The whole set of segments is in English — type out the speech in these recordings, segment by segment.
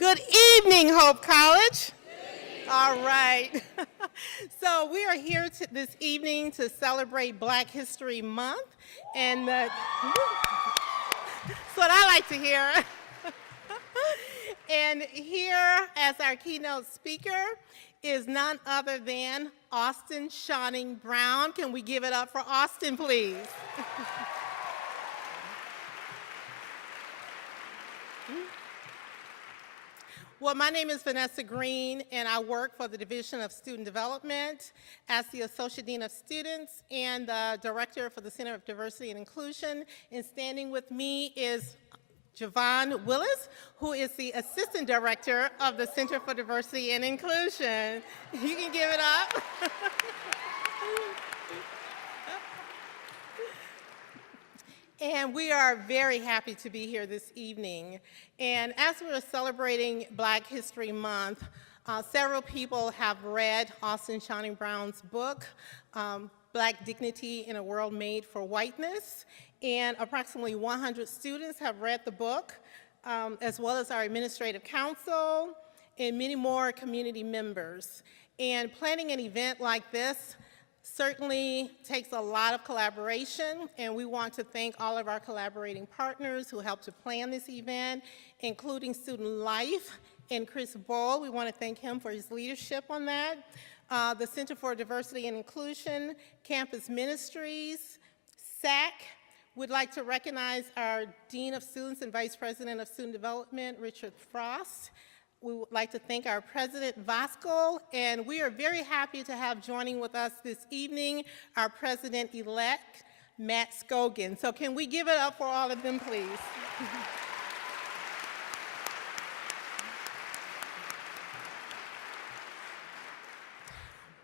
Good evening, Hope College. All right. So we are here this evening to celebrate Black History Month, and that's what I like to hear. And here as our keynote speaker is none other than Austin Shawning Brown. Can we give it up for Austin, please? Well, my name is Vanessa Green, and I work for the Division of Student Development as the Associate Dean of Students and the Director for the Center of Diversity and Inclusion. And standing with me is Javon Willis, who is the Assistant Director of the Center for Diversity and Inclusion. You can give it up. And we are very happy to be here this evening. And as we're celebrating Black History Month, several people have read Austin Shawning Brown's book, Black Dignity in a World Made for Whiteness. And approximately 100 students have read the book, as well as our administrative council and many more community members. And planning an event like this certainly takes a lot of collaboration, and we want to thank all of our collaborating partners who helped to plan this event, including Student Life and Chris Bohl. We want to thank him for his leadership on that. The Center for Diversity and Inclusion, Campus Ministries, SAC. We'd like to recognize our Dean of Students and Vice President of Student Development, Richard Frost. We would like to thank our President, Vasco, and we are very happy to have joining with us this evening our President-elect, Matt Scogan. So can we give it up for all of them, please?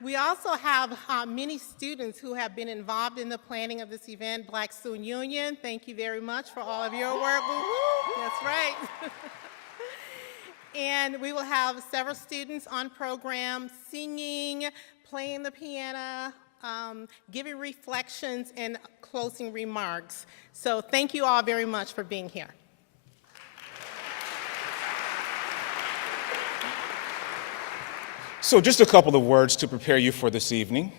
We also have many students who have been involved in the planning of this event. Black Student Union, thank you very much for all of your work. Woo-hoo. That's right. And we will have several students on program singing, playing the piano, giving reflections and closing remarks. So thank you all very much for being here. So just a couple of words to prepare you for this evening.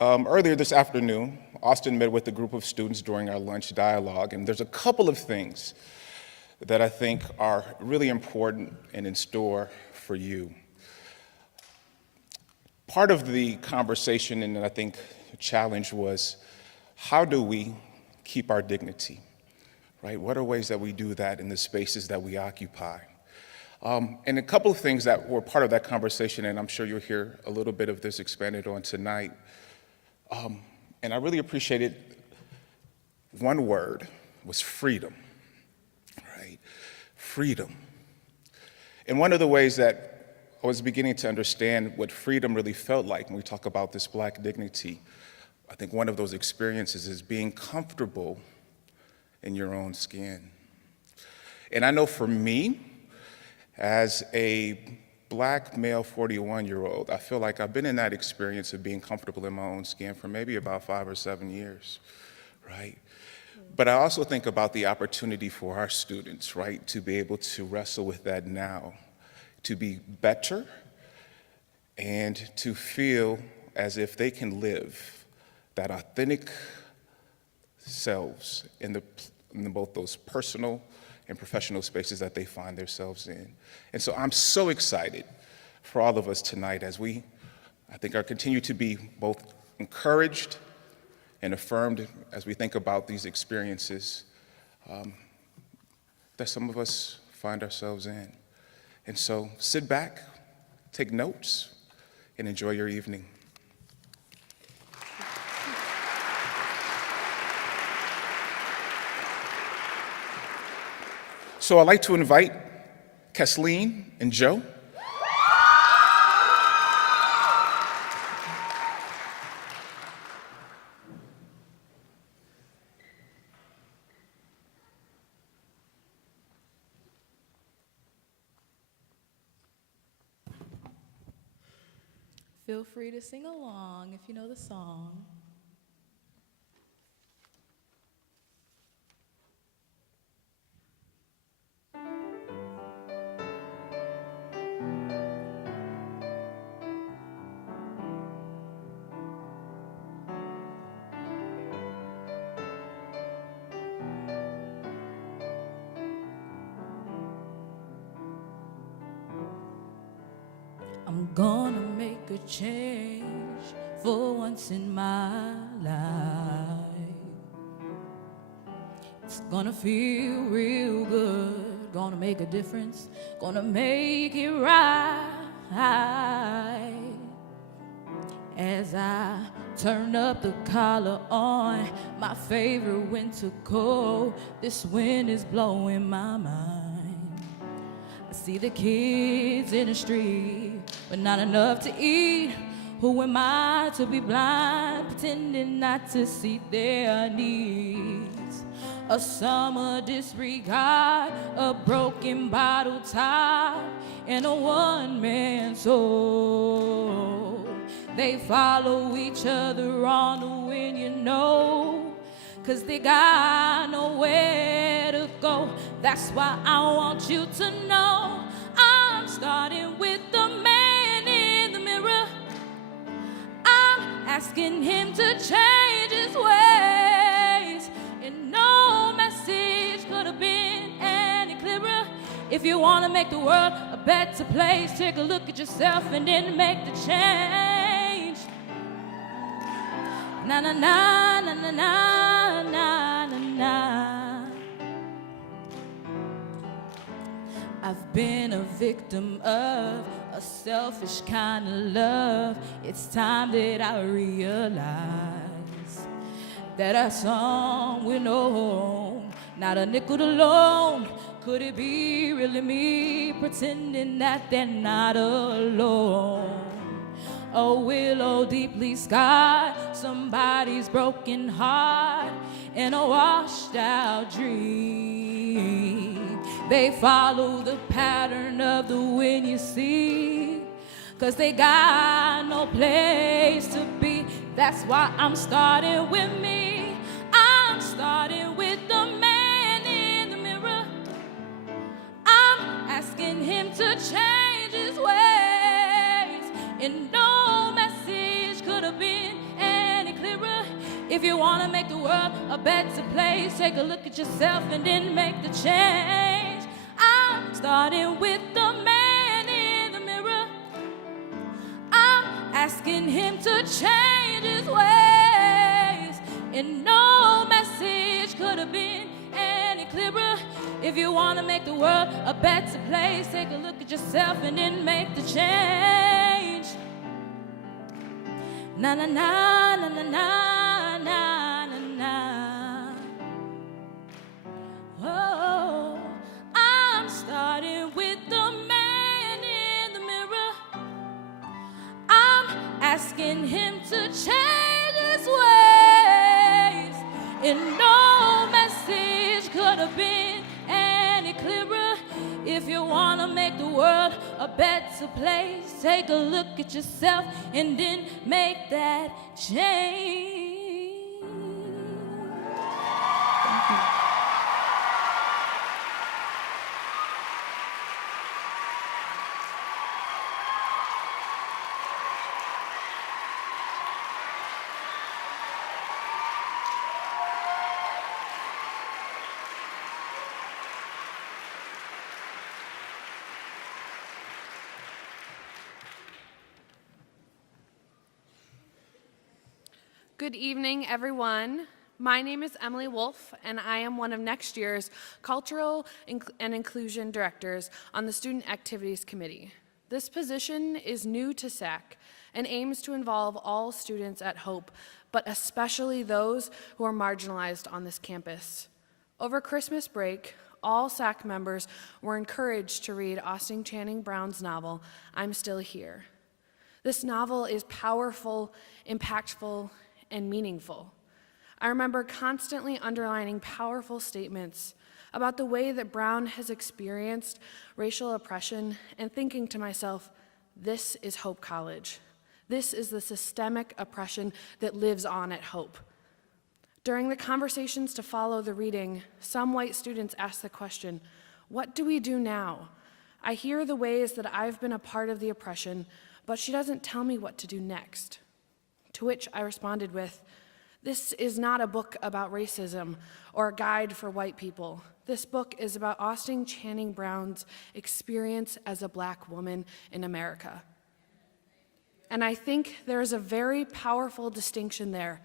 Earlier this afternoon, Austin met with a group of students during our lunch dialogue, and there's a couple of things that I think are really important and in store for you. Part of the conversation and I think the challenge was, how do we keep our dignity, right? What are ways that we do that in the spaces that we occupy? And a couple of things that were part of that conversation, and I'm sure you'll hear a little bit of this expanded on tonight. And I really appreciated one word was freedom. Freedom. And one of the ways that I was beginning to understand what freedom really felt like when we talk about this Black dignity, I think one of those experiences is being comfortable in your own skin. And I know for me, as a Black male 41-year-old, I feel like I've been in that experience of being comfortable in my own skin for maybe about 5 or 7 years, right? But I also think about the opportunity for our students, right, to be able to wrestle with that now, to be better, and to feel as if they can live that authentic selves in both those personal and professional spaces that they find themselves in. And so I'm so excited for all of us tonight as we, I think, continue to be both encouraged and affirmed as we think about these experiences that some of us find ourselves in. And so sit back, take notes, and enjoy your evening. So I'd like to invite Kathleen and Joe. Feel free to sing along if you know the song. Gonna make a change for once in my life. It's gonna feel real good. Gonna make a difference. Gonna make it right. As I turn up the collar on my favorite winter coat, this wind is blowing my mind. I see the kids in the street, but not enough to eat. Who am I to be blind, pretending not to see their needs? A summer disregard, a broken bottle top, and a one-man soul. They follow each other on the wind, you know, 'cause they got nowhere to go. That's why I want you to know I'm starting with the man in the mirror. I'm asking him to change his ways, and no message could have been any clearer. If you want to make the world a better place, take a look at yourself and then make the change. Na na na na na na na na na. I've been a victim of a selfish kind of love. It's time that I realize that a song with no home, not a nickel alone. Could it be really me pretending that they're not alone? A willow deeply scarred, somebody's broken heart, and a washed out dream. They follow the pattern of the wind, you see, 'cause they got no place to be. That's why I'm starting with me. I'm starting with the man in the mirror. I'm asking him to change his ways, and no message could have been any clearer. If you want to make the world a better place, take a look at yourself and then make the change. I'm starting with the man in the mirror. I'm asking him to change his ways, and no message could have been any clearer. If you want to make the world a better place, take a look at yourself and then make the change. Na na na na na na na na na. Oh, I'm starting with the man in the mirror. I'm asking him to change his ways, and no message could have been any clearer. If you want to make the world a better place, take a look at yourself and then make that change. Thank you. Good evening, everyone. My name is Emily Wolf, and I am one of next year's Cultural and Inclusion Directors on the Student Activities Committee. This position is new to SAC and aims to involve all students at Hope, but especially those who are marginalized on this campus. Over Christmas break, all SAC members were encouraged to read Austin Channing Brown's novel, I'm Still Here. This novel is powerful, impactful, and meaningful. I remember constantly underlining powerful statements about the way that Brown has experienced racial oppression and thinking to myself, this is Hope College. This is the systemic oppression that lives on at Hope. During the conversations to follow the reading, some white students asked the question, what do we do now? I hear the ways that I've been a part of the oppression, but she doesn't tell me what to do next. To which I responded with, this is not a book about racism or a guide for white people. This book is about Austin Channing Brown's experience as a Black woman in America. And I think there is a very powerful distinction there.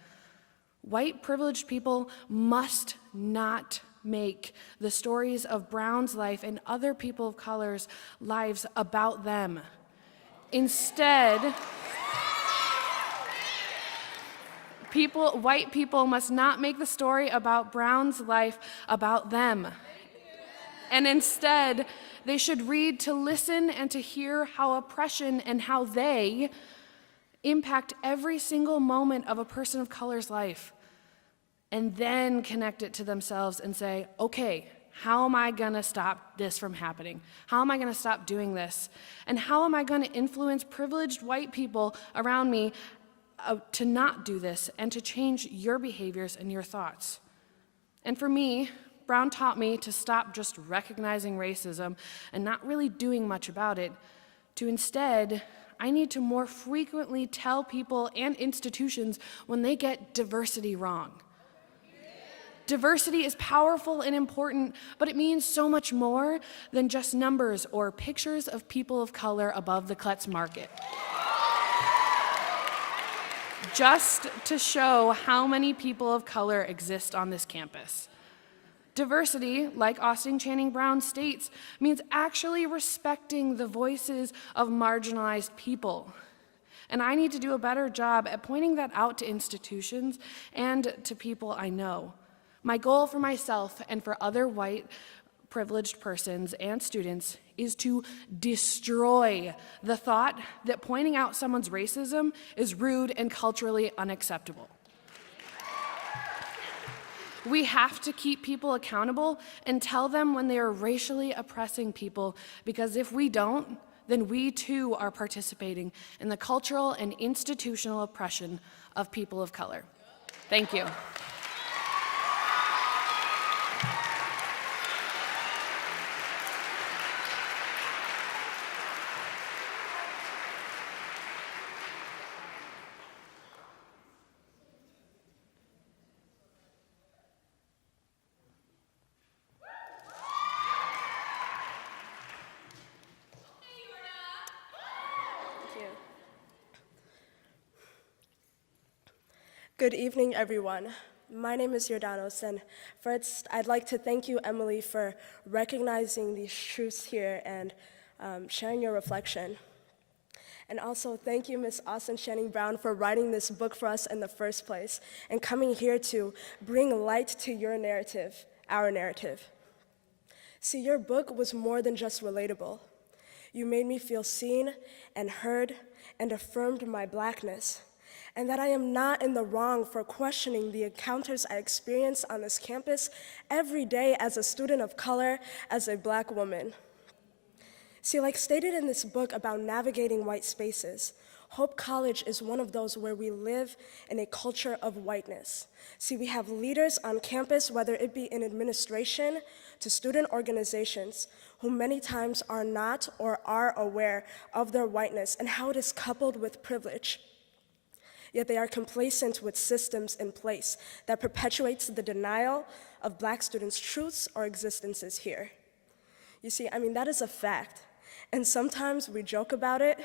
White privileged people must not make the stories of Brown's life and other people of color's lives about them. Instead, white people must not make the story about Brown's life about them. And instead, they should read to listen and to hear how oppression and how they impact every single moment of a person of color's life, and then connect it to themselves and say, okay, how am I gonna stop this from happening? How am I gonna stop doing this? And how am I gonna influence privileged white people around me to not do this and to change your behaviors and your thoughts? And for me, Brown taught me to stop just recognizing racism and not really doing much about it, to instead, I need to more frequently tell people and institutions when they get diversity wrong. Diversity is powerful and important, but it means so much more than just numbers or pictures of people of color above the Klutz Market. Just to show how many people of color exist on this campus. Diversity, like Austin Channing Brown states, means actually respecting the voices of marginalized people. And I need to do a better job at pointing that out to institutions and to people I know. My goal for myself and for other white privileged persons and students is to destroy the thought that pointing out someone's racism is rude and culturally unacceptable. We have to keep people accountable and tell them when they are racially oppressing people, because if we don't, then we too are participating in the cultural and institutional oppression of people of color. Thank you. Good evening, everyone. My name is Jordanos, and first, I'd like to thank you, Emily, for recognizing these truths here and sharing your reflection. And also, thank you, Ms. Austin Channing Brown, for writing this book for us in the first place and coming here to bring light to your narrative, our narrative. See, your book was more than just relatable. You made me feel seen and heard and affirmed my Blackness, and that I am not in the wrong for questioning the encounters I experience on this campus every day as a student of color, as a Black woman. See, like stated in this book about navigating white spaces, Hope College is one of those where we live in a culture of whiteness. See, we have leaders on campus, whether it be in administration to student organizations, who many times are not or are aware of their whiteness and how it is coupled with privilege. Yet they are complacent with systems in place that perpetuates the denial of Black students' truths or existences here. You see, that is a fact. And sometimes we joke about it,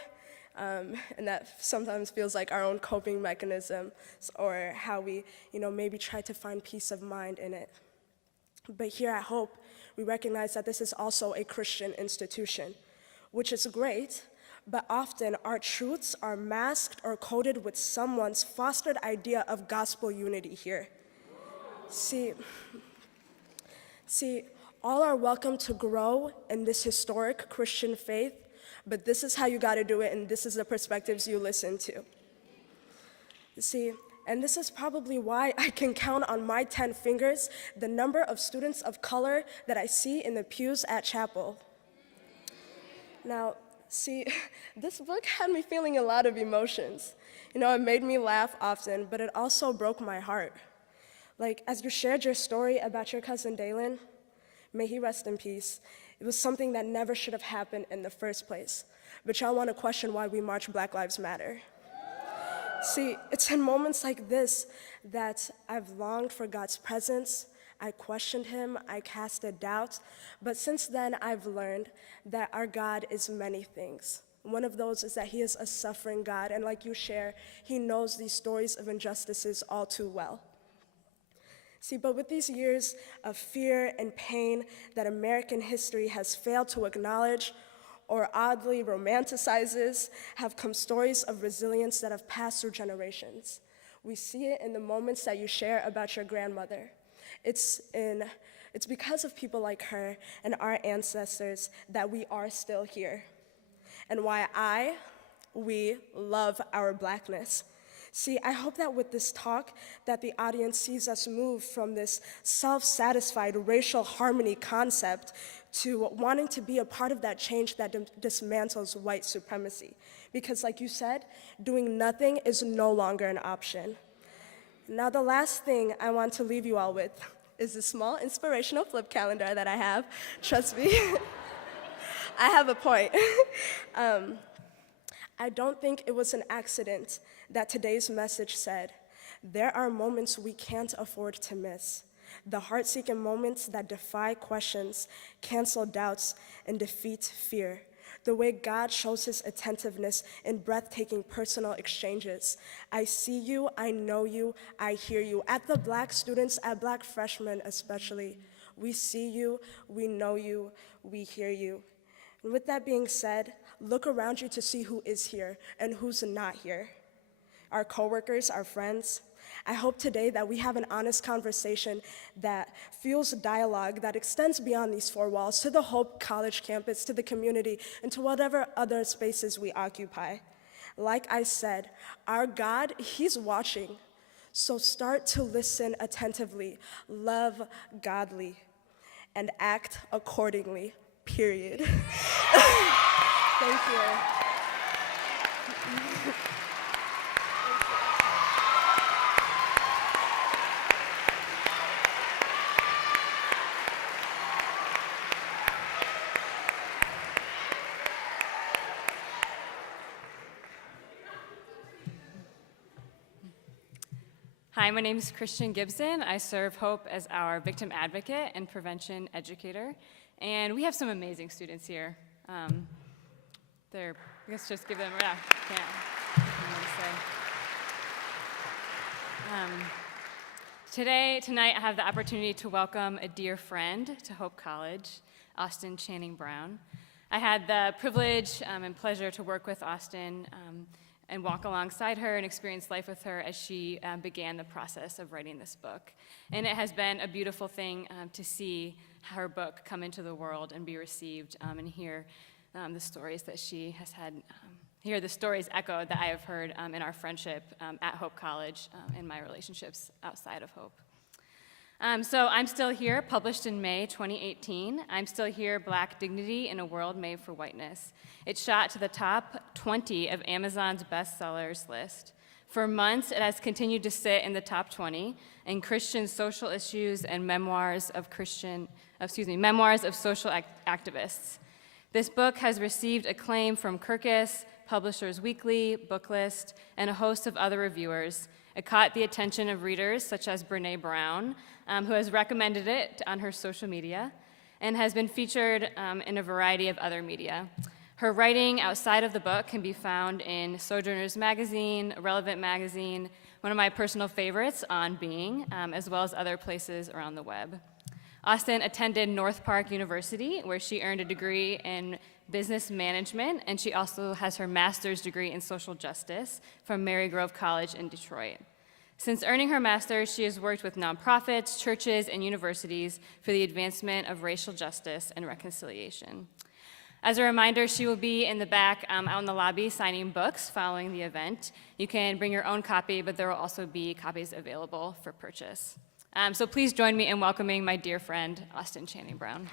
and that sometimes feels like our own coping mechanism, or how we, maybe try to find peace of mind in it. But here at Hope, we recognize that this is also a Christian institution, which is great, but often our truths are masked or coded with someone's fostered idea of gospel unity here. See, all are welcome to grow in this historic Christian faith, but this is how you gotta do it, and this is the perspectives you listen to. See, and this is probably why I can count on my 10 fingers the number of students of color that I see in the pews at chapel. Now, see, this book had me feeling a lot of emotions. It made me laugh often, but it also broke my heart. Like, as you shared your story about your cousin Dalen, may he rest in peace, it was something that never should have happened in the first place. But y'all want to question why we march Black Lives Matter. See, it's in moments like this that I've longed for God's presence. I questioned him, I casted doubts, but since then I've learned that our God is many things. One of those is that he is a suffering God, and like you share, he knows these stories of injustices all too well. See, but with these years of fear and pain that American history has failed to acknowledge or oddly romanticizes, have come stories of resilience that have passed through generations. We see it in the moments that you share about your grandmother. It's because of people like her and our ancestors that we are still here, and why we love our Blackness. See, I hope that with this talk, that the audience sees us move from this self-satisfied racial harmony concept to wanting to be a part of that change that dismantles white supremacy. Because like you said, doing nothing is no longer an option. Now, the last thing I want to leave you all with is a small inspirational flip calendar that I have. Trust me, I have a point. I don't think it was an accident that today's message said, there are moments we can't afford to miss. The heart-seeking moments that defy questions, cancel doubts, and defeat fear. The way God shows his attentiveness in breathtaking personal exchanges. I see you, I know you, I hear you. At the Black students, at Black freshmen especially, we see you, we know you, we hear you. And with that being said, look around you to see who is here and who's not here. Our coworkers, our friends. I hope today that we have an honest conversation that fuels dialogue that extends beyond these four walls to the Hope College campus, to the community, and to whatever other spaces we occupy. Like I said, our God, he's watching. So start to listen attentively, love godly, and act accordingly, period. Thank you. Hi, my name is Christian Gibson. I serve Hope as our victim advocate and prevention educator. And we have some amazing students here. Let's just give them, Tonight I have the opportunity to welcome a dear friend to Hope College, Austin Channing Brown. I had the privilege and pleasure to work with Austin and walk alongside her and experience life with her as she began the process of writing this book. And it has been a beautiful thing to see her book come into the world and be received and hear the stories that she has had, hear the stories echoed that I have heard in our friendship at Hope College and my relationships outside of Hope. So I'm Still Here, published in May 2018. I'm Still Here, Black Dignity in a World Made for Whiteness. It shot to the top 20 of Amazon's bestsellers list. For months, it has continued to sit in the top 20 in Christian social issues and memoirs of social activists. This book has received acclaim from Kirkus, Publishers Weekly, Booklist, and a host of other reviewers. It caught the attention of readers such as Brene Brown, who has recommended it on her social media, and has been featured in a variety of other media. Her writing outside of the book can be found in Sojourners Magazine, Relevant Magazine, one of my personal favorites, On Being, as well as other places around the web. Austin attended North Park University, where she earned a degree in business management, and she also has her master's degree in social justice from Marygrove College in Detroit. Since earning her master's, she has worked with nonprofits, churches, and universities for the advancement of racial justice and reconciliation. As a reminder, she will be in the back out in the lobby signing books following the event. You can bring your own copy, but there will also be copies available for purchase. So please join me in welcoming my dear friend, Austin Channing Brown.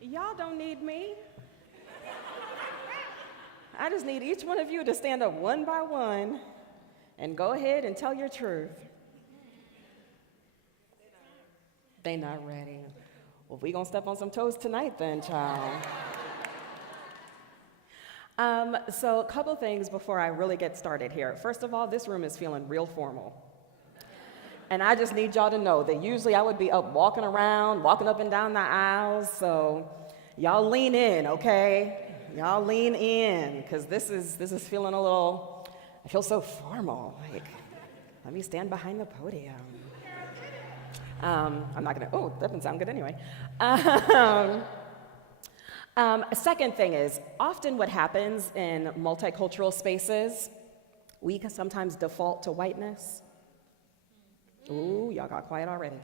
Y'all don't need me. I just need each one of you to stand up one by one and go ahead and tell your truth. They not ready. Well, we gonna step on some toes tonight then, child. So a couple things before I really get started here. First of all, this room is feeling real formal. And I just need y'all to know that usually I would be up walking around, walking up and down the aisles, so y'all lean in, okay? Y'all lean in, because this is feeling a little, I feel so formal, like, let me stand behind the podium. I'm not gonna, oh, that doesn't sound good anyway. A second thing is, often what happens in multicultural spaces, we can sometimes default to whiteness. Ooh, y'all got quiet already.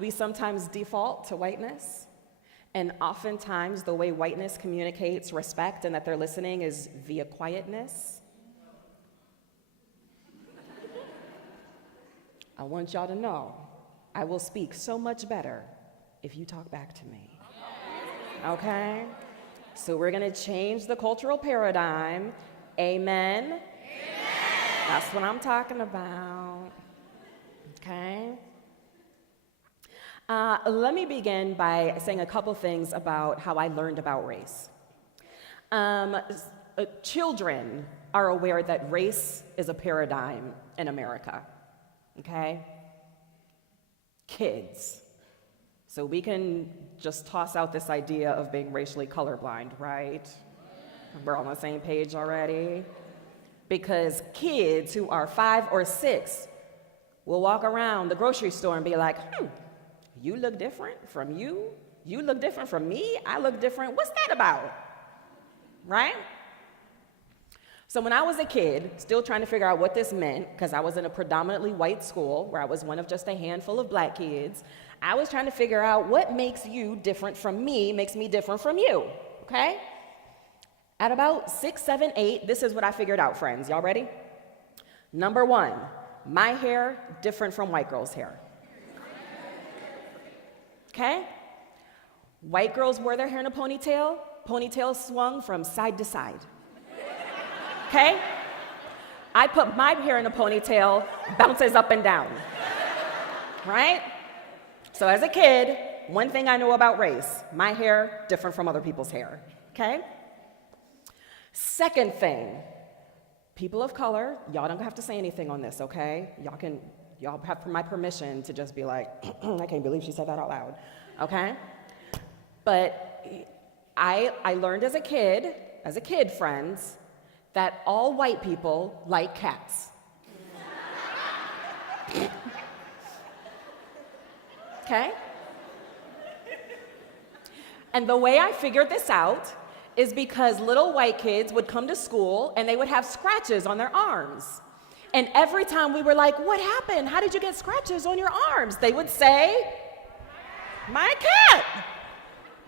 We sometimes default to whiteness, and oftentimes the way whiteness communicates respect and that they're listening is via quietness. I want y'all to know, I will speak so much better if you talk back to me. Okay? So we're gonna change the cultural paradigm. Amen? Amen. That's what I'm talking about. Okay? Let me begin by saying a couple things about how I learned about race. Children are aware that race is a paradigm in America. Okay? Kids. So we can just toss out this idea of being racially colorblind, right? We're on the same page already. Because kids who are 5 or 6 will walk around the grocery store and be like, you look different from you? You look different from me? I look different. What's that about? Right? So when I was a kid, still trying to figure out what this meant, because I was in a predominantly white school where I was one of just a handful of black kids, I was trying to figure out what makes you different from me, makes me different from you, okay? At about 6, 7, 8, this is what I figured out, friends. Y'all ready? Number 1, my hair different from white girls' hair. Okay? White girls wore their hair in a ponytail. Ponytails swung from side to side. Okay? I put my hair in a ponytail, bounces up and down. Right? So as a kid, one thing I know about race, my hair different from other people's hair. Okay? Second thing, people of color, y'all don't have to say anything on this, okay? Y'all have my permission to just be like, I can't believe she said that out loud, okay? But I learned as a kid, friends, that all white people like cats. Okay? And the way I figured this out is because little white kids would come to school and they would have scratches on their arms. And every time we were like, what happened? How did you get scratches on your arms? They would say, my cat.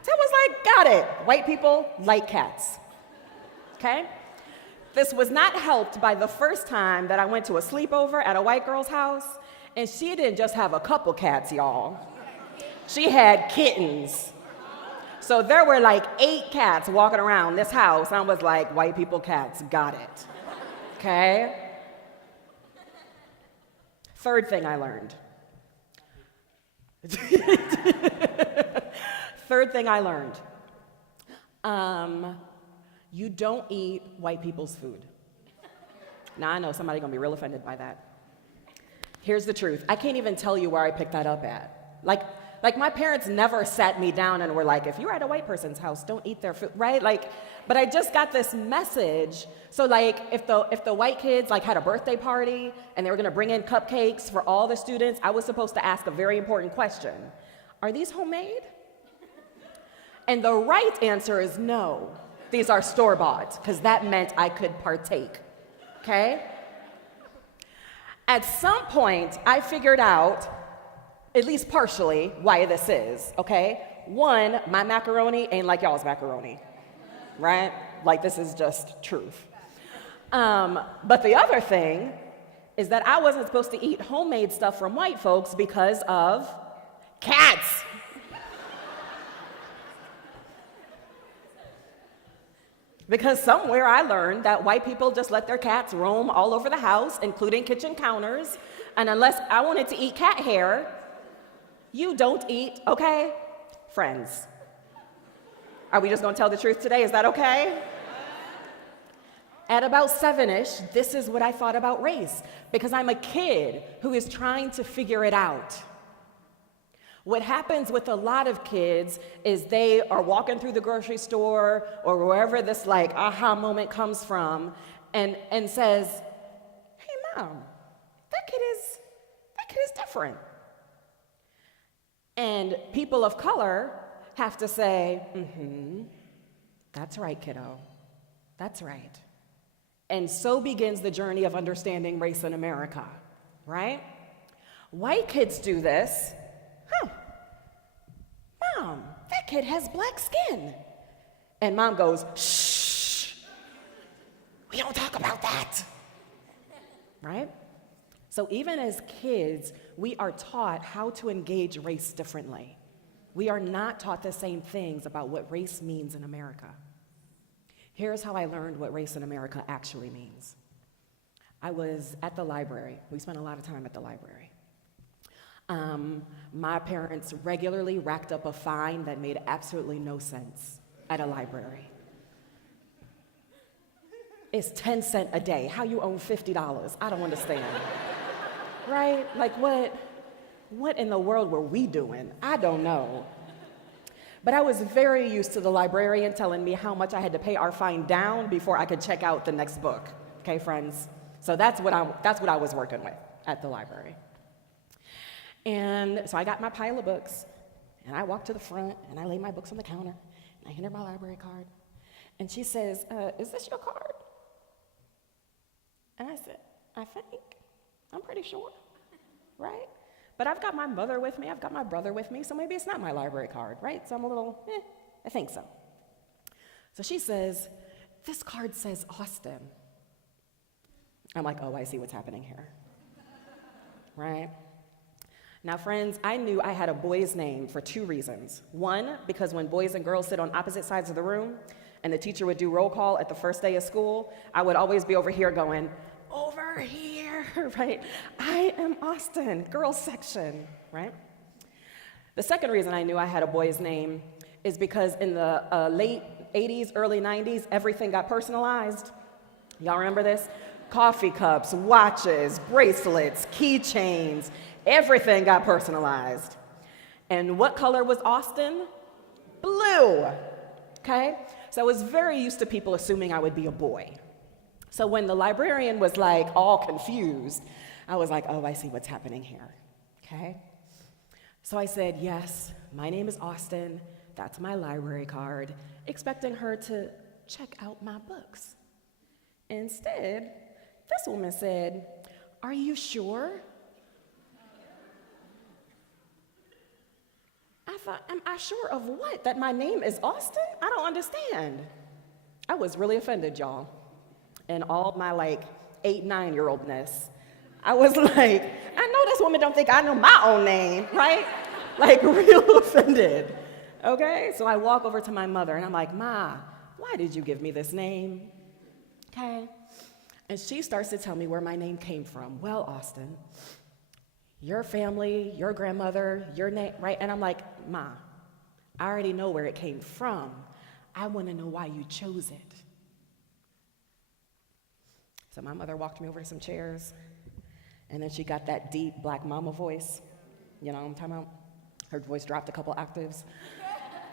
So I was like, got it. White people like cats. Okay? This was not helped by the first time that I went to a sleepover at a white girl's house, and she didn't just have a couple cats, y'all. She had kittens. So there were like 8 cats walking around this house, and I was like, white people cats, got it. Okay? Third thing I learned. Third thing I learned. You don't eat white people's food. Now I know somebody's gonna be real offended by that. Here's the truth. I can't even tell you where I picked that up at. Like my parents never sat me down and were like, if you're at a white person's house, don't eat their food, right? But I just got this message. So if the white kids had a birthday party and they were gonna bring in cupcakes for all the students, I was supposed to ask a very important question. Are these homemade? And the right answer is no. These are store-bought, because that meant I could partake, okay? At some point, I figured out, at least partially, why this is, okay? One, my macaroni ain't like y'all's macaroni, right? This is just truth. But the other thing is that I wasn't supposed to eat homemade stuff from white folks because of cats. Because somewhere I learned that white people just let their cats roam all over the house, including kitchen counters, and unless I wanted to eat cat hair, You don't eat, okay? Friends. Are we just gonna tell the truth today? Is that okay? At about 7-ish, this is what I thought about race, because I'm a kid who is trying to figure it out. What happens with a lot of kids is they are walking through the grocery store or wherever this like aha moment comes from and says, hey mom, that kid is different. And people of color have to say, that's right, kiddo, that's right. And so begins the journey of understanding race in America, right? White kids do this. Mom, that kid has black skin. And mom goes, shh, we don't talk about that, right? So even as kids, we are taught how to engage race differently. We are not taught the same things about what race means in America. Here's how I learned what race in America actually means. I was at the library. We spent a lot of time at the library. My parents regularly racked up a fine that made absolutely no sense at a library. It's 10 cents a day. How you owe $50? I don't understand. Right? Like what in the world were we doing? I don't know. But I was very used to the librarian telling me how much I had to pay our fine down before I could check out the next book. Okay, friends? So that's what I was working with at the library. And so I got my pile of books, and I walked to the front, and I laid my books on the counter, and I handed her my library card. And she says, is this your card? And I said, I think. I'm pretty sure, right? But I've got my mother with me, I've got my brother with me, so maybe it's not my library card, right? So I'm a little, I think so. So she says, this card says Austin. I'm like, oh, I see what's happening here, right? Now, friends, I knew I had a boy's name for 2 reasons. One, because when boys and girls sit on opposite sides of the room and the teacher would do roll call at the first day of school, I would always be over here going, over here, right? I am Austin, girls section, right? The second reason I knew I had a boy's name is because in the late 80s, early 90s, everything got personalized. Y'all remember this? Coffee cups, watches, bracelets, keychains, everything got personalized. And what color was Austin? Blue, okay? So I was very used to people assuming I would be a boy. So when the librarian was like all confused, I was like, oh, I see what's happening here, okay? So I said, yes, my name is Austin, that's my library card, expecting her to check out my books. Instead, this woman said, are you sure? I thought, am I sure of what? That my name is Austin? I don't understand. I was really offended, y'all. In all my 8, 9-year-oldness. I was like, I know this woman don't think I know my own name, right? Real offended, okay? So I walk over to my mother and I'm like, Ma, why did you give me this name? Okay? And she starts to tell me where my name came from. Well, Austin, your family, your grandmother, your name, right? And I'm like, Ma, I already know where it came from. I want to know why you chose it. So my mother walked me over to some chairs, and then she got that deep black mama voice. You know what I'm talking about? Her voice dropped a couple octaves,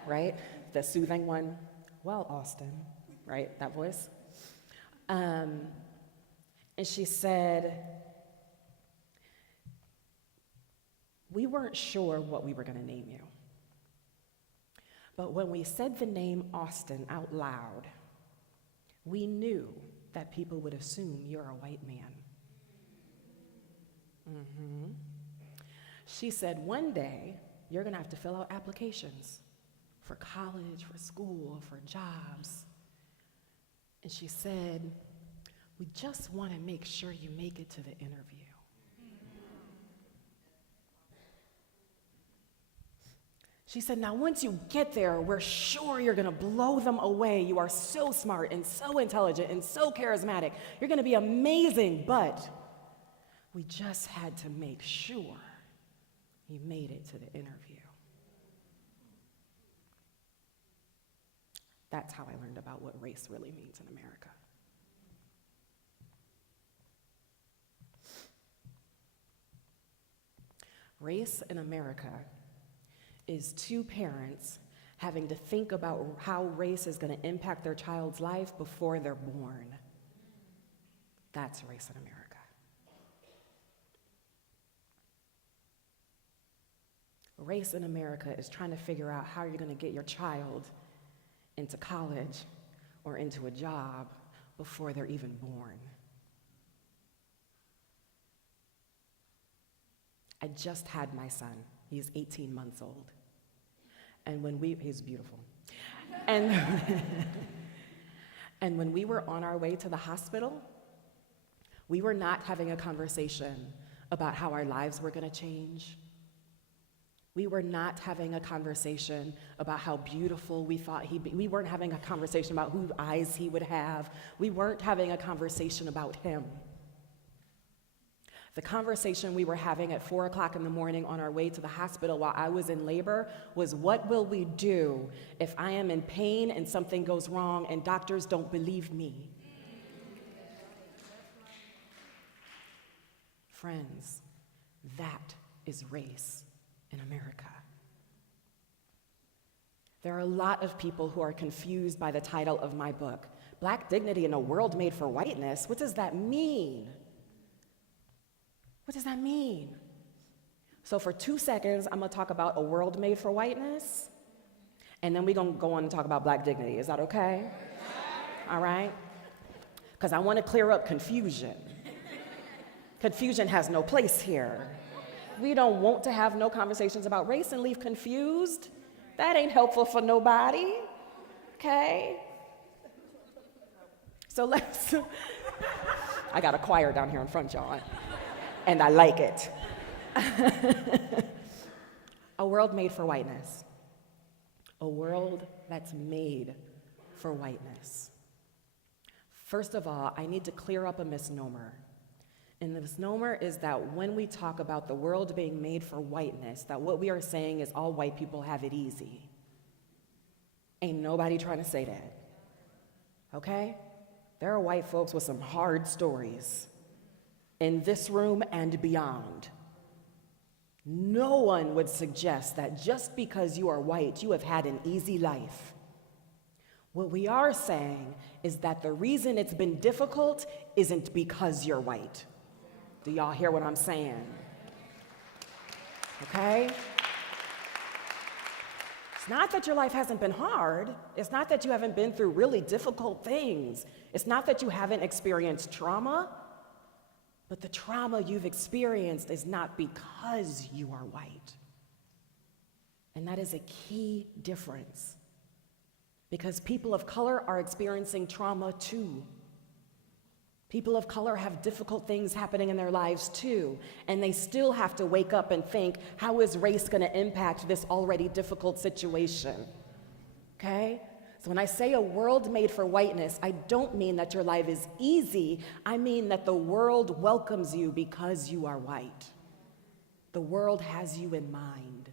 right? The soothing one. Well, Austin, right? That voice. And she said, we weren't sure what we were going to name you. But when we said the name Austin out loud, we knew that people would assume you're a white man. She said, one day, you're gonna have to fill out applications for college, for school, for jobs. And she said, we just wanna make sure you make it to the interview. She said, now once you get there, we're sure you're gonna blow them away. You are so smart and so intelligent and so charismatic. You're gonna be amazing, but we just had to make sure He made it to the interview. That's how I learned about what race really means in America. Race in America is two parents having to think about how race is going to impact their child's life before they're born. That's race in America. Race in America is trying to figure out how you're going to get your child into college or into a job before they're even born. I just had my son. He's 18 months old. And he's beautiful. And, and when we were on our way to the hospital, we were not having a conversation about how our lives were going to change. We were not having a conversation about how beautiful we thought he'd be. We weren't having a conversation about whose eyes he would have. We weren't having a conversation about him. The conversation we were having at 4 o'clock in the morning on our way to the hospital while I was in labor was, what will we do if I am in pain and something goes wrong and doctors don't believe me? Friends, that is race in America. There are a lot of people who are confused by the title of my book, Black Dignity in a World Made for Whiteness. What does that mean? What does that mean? So for 2 seconds, I'm gonna talk about a world made for whiteness, and then we're gonna go on and talk about Black dignity. Is that okay? All right? Because I wanna clear up confusion. Confusion has no place here. We don't want to have no conversations about race and leave confused. That ain't helpful for nobody, okay? So let's, I got a choir down here in front, y'all. And I like it. A world made for whiteness. A world that's made for whiteness. First of all, I need to clear up a misnomer. And the misnomer is that when we talk about the world being made for whiteness, that what we are saying is all white people have it easy. Ain't nobody trying to say that. Okay? There are white folks with some hard stories in this room and beyond. No one would suggest that just because you are white, you have had an easy life. What we are saying is that the reason it's been difficult isn't because you're white. Do y'all hear what I'm saying? Okay? It's not that your life hasn't been hard. It's not that you haven't been through really difficult things. It's not that you haven't experienced trauma. But the trauma you've experienced is not because you are white. And that is a key difference. Because people of color are experiencing trauma too. People of color have difficult things happening in their lives too. And they still have to wake up and think, how is race going to impact this already difficult situation? Okay? So when I say a world made for whiteness, I don't mean that your life is easy. I mean that the world welcomes you because you are white. The world has you in mind.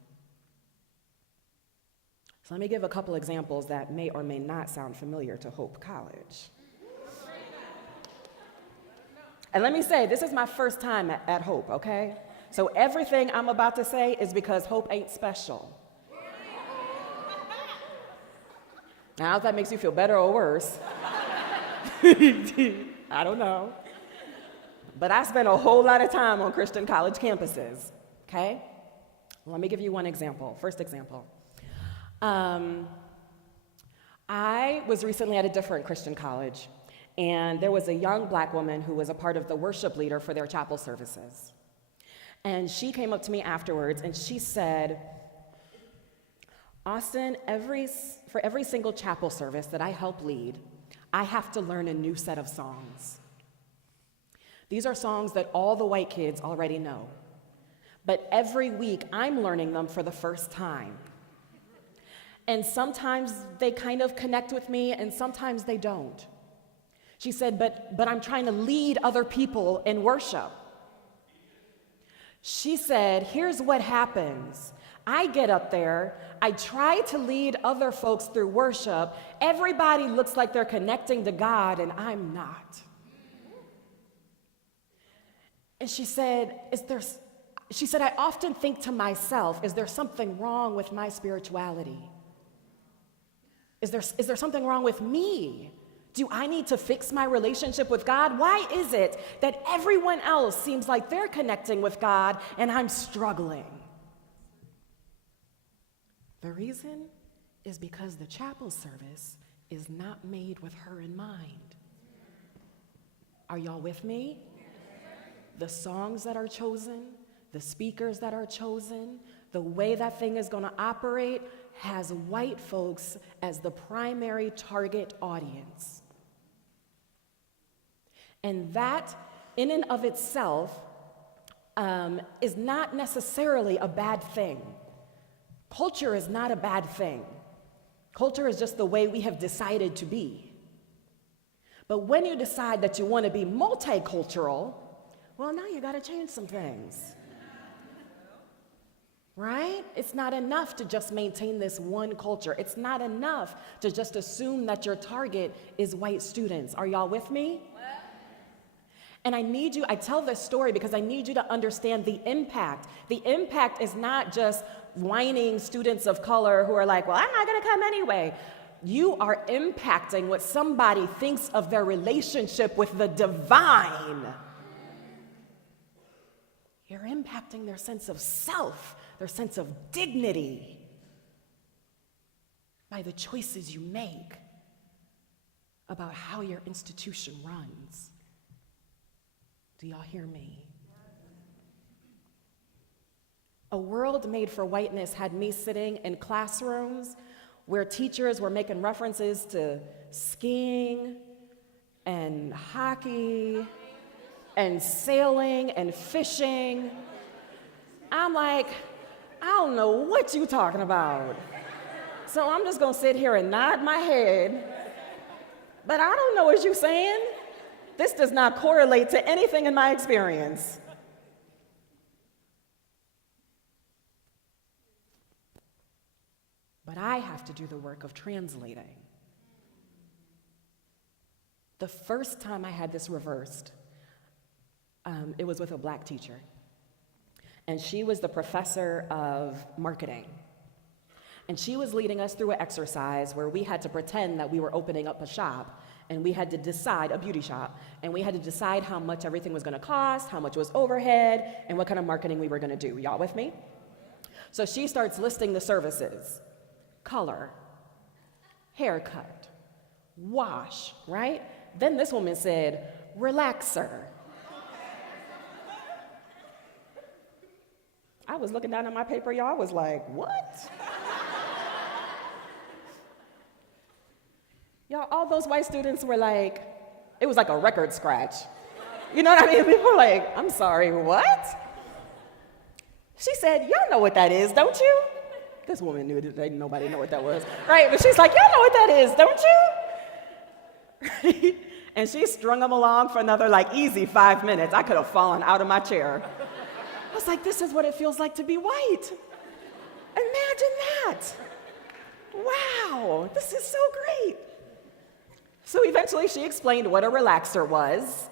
So let me give a couple examples that may or may not sound familiar to Hope College. And let me say, this is my first time at Hope, okay? So everything I'm about to say is because Hope ain't special. Now, if that makes you feel better or worse, I don't know. But I spent a whole lot of time on Christian college campuses, okay? Let me give you one example. First example. I was recently at a different Christian college, and there was a young Black woman who was a part of the worship leader for their chapel services. And she came up to me afterwards, and she said, Austin, for every single chapel service that I help lead, I have to learn a new set of songs. These are songs that all the white kids already know. But every week, I'm learning them for the first time. And sometimes they kind of connect with me, and sometimes they don't. She said, but I'm trying to lead other people in worship. She said, here's what happens. I get up there, I try to lead other folks through worship. Everybody looks like they're connecting to God, and I'm not. And she said, I often think to myself, is there something wrong with my spirituality? Is there something wrong with me? Do I need to fix my relationship with God? Why is it that everyone else seems like they're connecting with God and I'm struggling? The reason is because the chapel service is not made with her in mind. Are y'all with me? The songs that are chosen, the speakers that are chosen, the way that thing is going to operate has white folks as the primary target audience. And that, in and of itself, is not necessarily a bad thing. Culture is not a bad thing. Culture is just the way we have decided to be. But when you decide that you want to be multicultural, well, now you got to change some things. Right? It's not enough to just maintain this one culture. It's not enough to just assume that your target is white students. Are y'all with me? And I tell this story because I need you to understand the impact. The impact is not just whining students of color who are like, well, I'm not going to come anyway. You are impacting what somebody thinks of their relationship with the divine. You're impacting their sense of self, their sense of dignity by the choices you make about how your institution runs. Do y'all hear me? A World Made for Whiteness had me sitting in classrooms where teachers were making references to skiing and hockey and sailing and fishing. I'm like, I don't know what you're talking about. So I'm just gonna sit here and nod my head, but I don't know what you're saying. This does not correlate to anything in my experience. But I have to do the work of translating. The first time I had this reversed, it was with a black teacher. And she was the professor of marketing. And she was leading us through an exercise where we had to pretend that we were opening up a shop, and we had to decide, a beauty shop, and we had to decide how much everything was gonna cost, how much was overhead, and what kind of marketing we were gonna do. Y'all with me? So she starts listing the services: color, haircut, wash, right? Then this woman said, relaxer. I was looking down at my paper, y'all. I was like, what? Y'all, all those white students were like, it was like a record scratch. You know what I mean? People were like, I'm sorry, what? She said, y'all know what that is, don't you? This woman knew that nobody knew what that was, right? But she's like, y'all know what that is, don't you? And she strung them along for another easy 5 minutes. I could have fallen out of my chair. I was like, this is what it feels like to be white. Imagine that. Wow, this is so great. So eventually she explained what a relaxer was,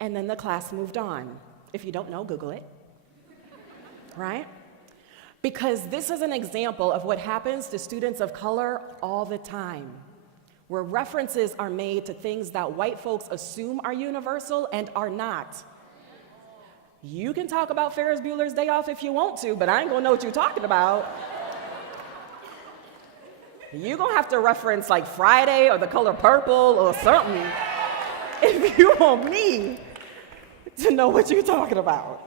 and then the class moved on. If you don't know, Google it, right? Because this is an example of what happens to students of color all the time, where references are made to things that white folks assume are universal and are not. You can talk about Ferris Bueller's Day Off if you want to, but I ain't gonna know what you're talking about. You're gonna have to reference Friday or The Color Purple or something if you want me to know what you're talking about.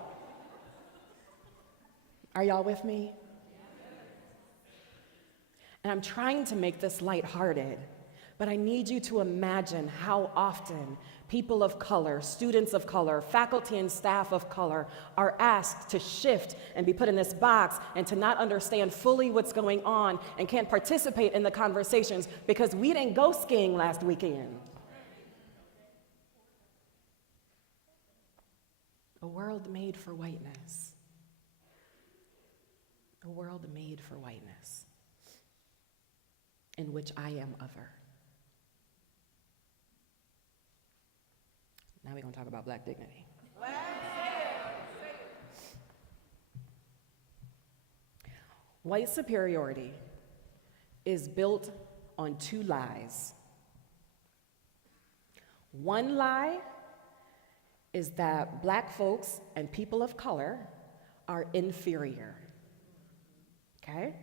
Are y'all with me? And I'm trying to make this lighthearted, but I need you to imagine how often people of color, students of color, faculty and staff of color are asked to shift and be put in this box and to not understand fully what's going on and can't participate in the conversations because we didn't go skiing last weekend. A world made for whiteness. world made for whiteness, in which I am other. Now we're going to talk about Black dignity. White superiority is built on two lies. One lie is that Black folks and people of color are inferior, okay?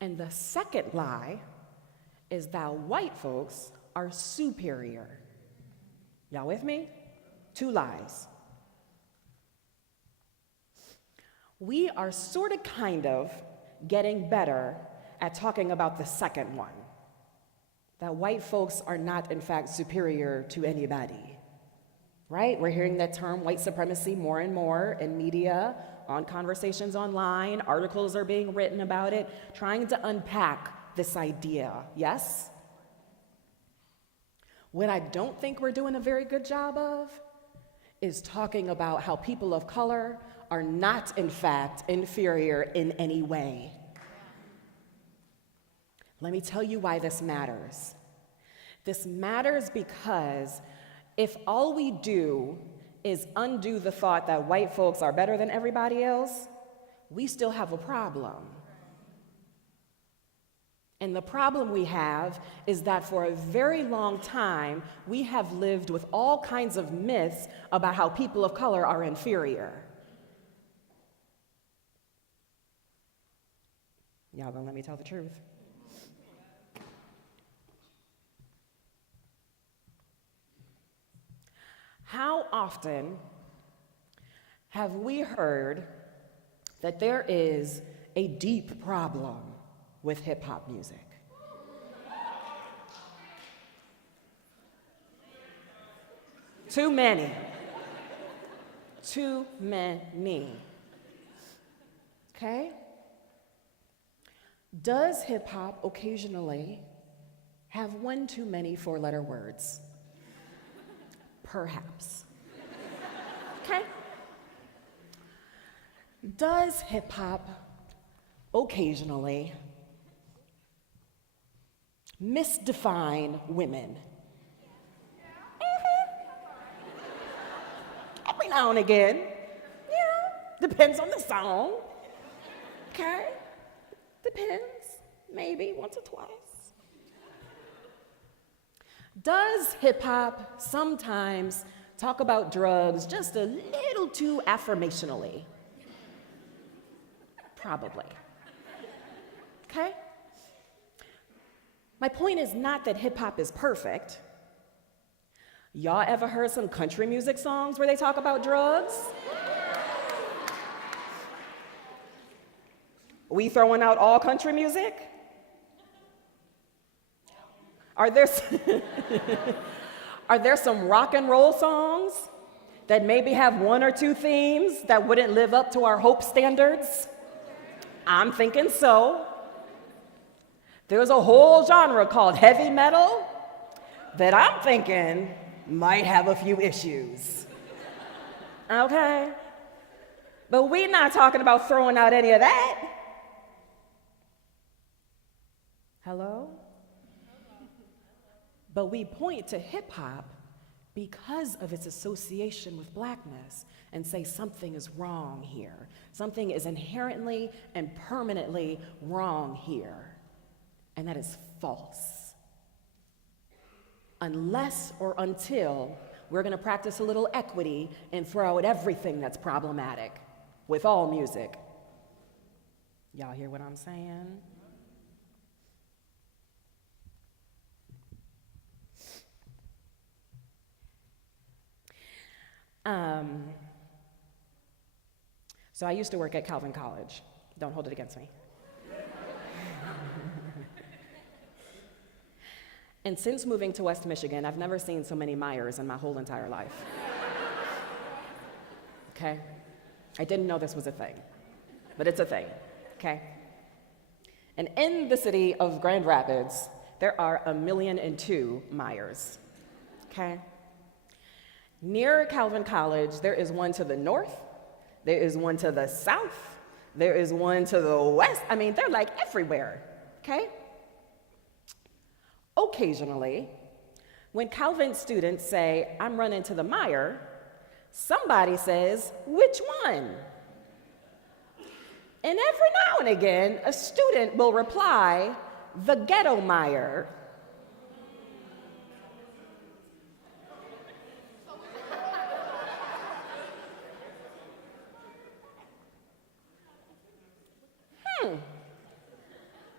And the second lie is that white folks are superior. Y'all with me? Two lies. We are sort of kind of getting better at talking about the second one, that white folks are not in fact superior to anybody, right? We're hearing that term white supremacy more and more in media, on conversations online, articles are being written about it, trying to unpack this idea, yes? What I don't think we're doing a very good job of is talking about how people of color are not, in fact, inferior in any way. Let me tell you why this matters. This matters because if all we do is undo the thought that white folks are better than everybody else, we still have a problem. And the problem we have is that for a very long time, we have lived with all kinds of myths about how people of color are inferior. Y'all gonna let me tell the truth? How often have we heard that there is a deep problem with hip hop music? Too many. Too many. Okay? Does hip hop occasionally have one too many four-letter words? Perhaps. Okay? Does hip hop occasionally misdefine women? Every now and again. Yeah, depends on the song. Okay? Depends. Maybe once or twice. Does hip hop sometimes talk about drugs just a little too affirmationally? Probably. Okay? My point is not that hip hop is perfect. Y'all ever heard some country music songs where they talk about drugs? We throwing out all country music? Are there some rock and roll songs that maybe have one or two themes that wouldn't live up to our hope standards? I'm thinking so. There's a whole genre called heavy metal that I'm thinking might have a few issues. Okay? But we're not talking about throwing out any of that. Hello? But we point to hip hop because of its association with blackness and say something is wrong here. Something is inherently and permanently wrong here. And that is false. Unless or until we're going to practice a little equity and throw out everything that's problematic with all music. Y'all hear what I'm saying? So I used to work at Calvin College. Don't hold it against me. And since moving to West Michigan, I've never seen so many Myers in my whole entire life. Okay? I didn't know this was a thing, but it's a thing, okay? And in the city of Grand Rapids, there are 1,000,002 Myers, okay? Near Calvin College, there is one to the north, there is one to the south, There is one to the west. I mean, they're like everywhere, okay? Occasionally, when Calvin students say, I'm running to the mire, somebody says, which one? And every now and again, a student will reply, the ghetto mire.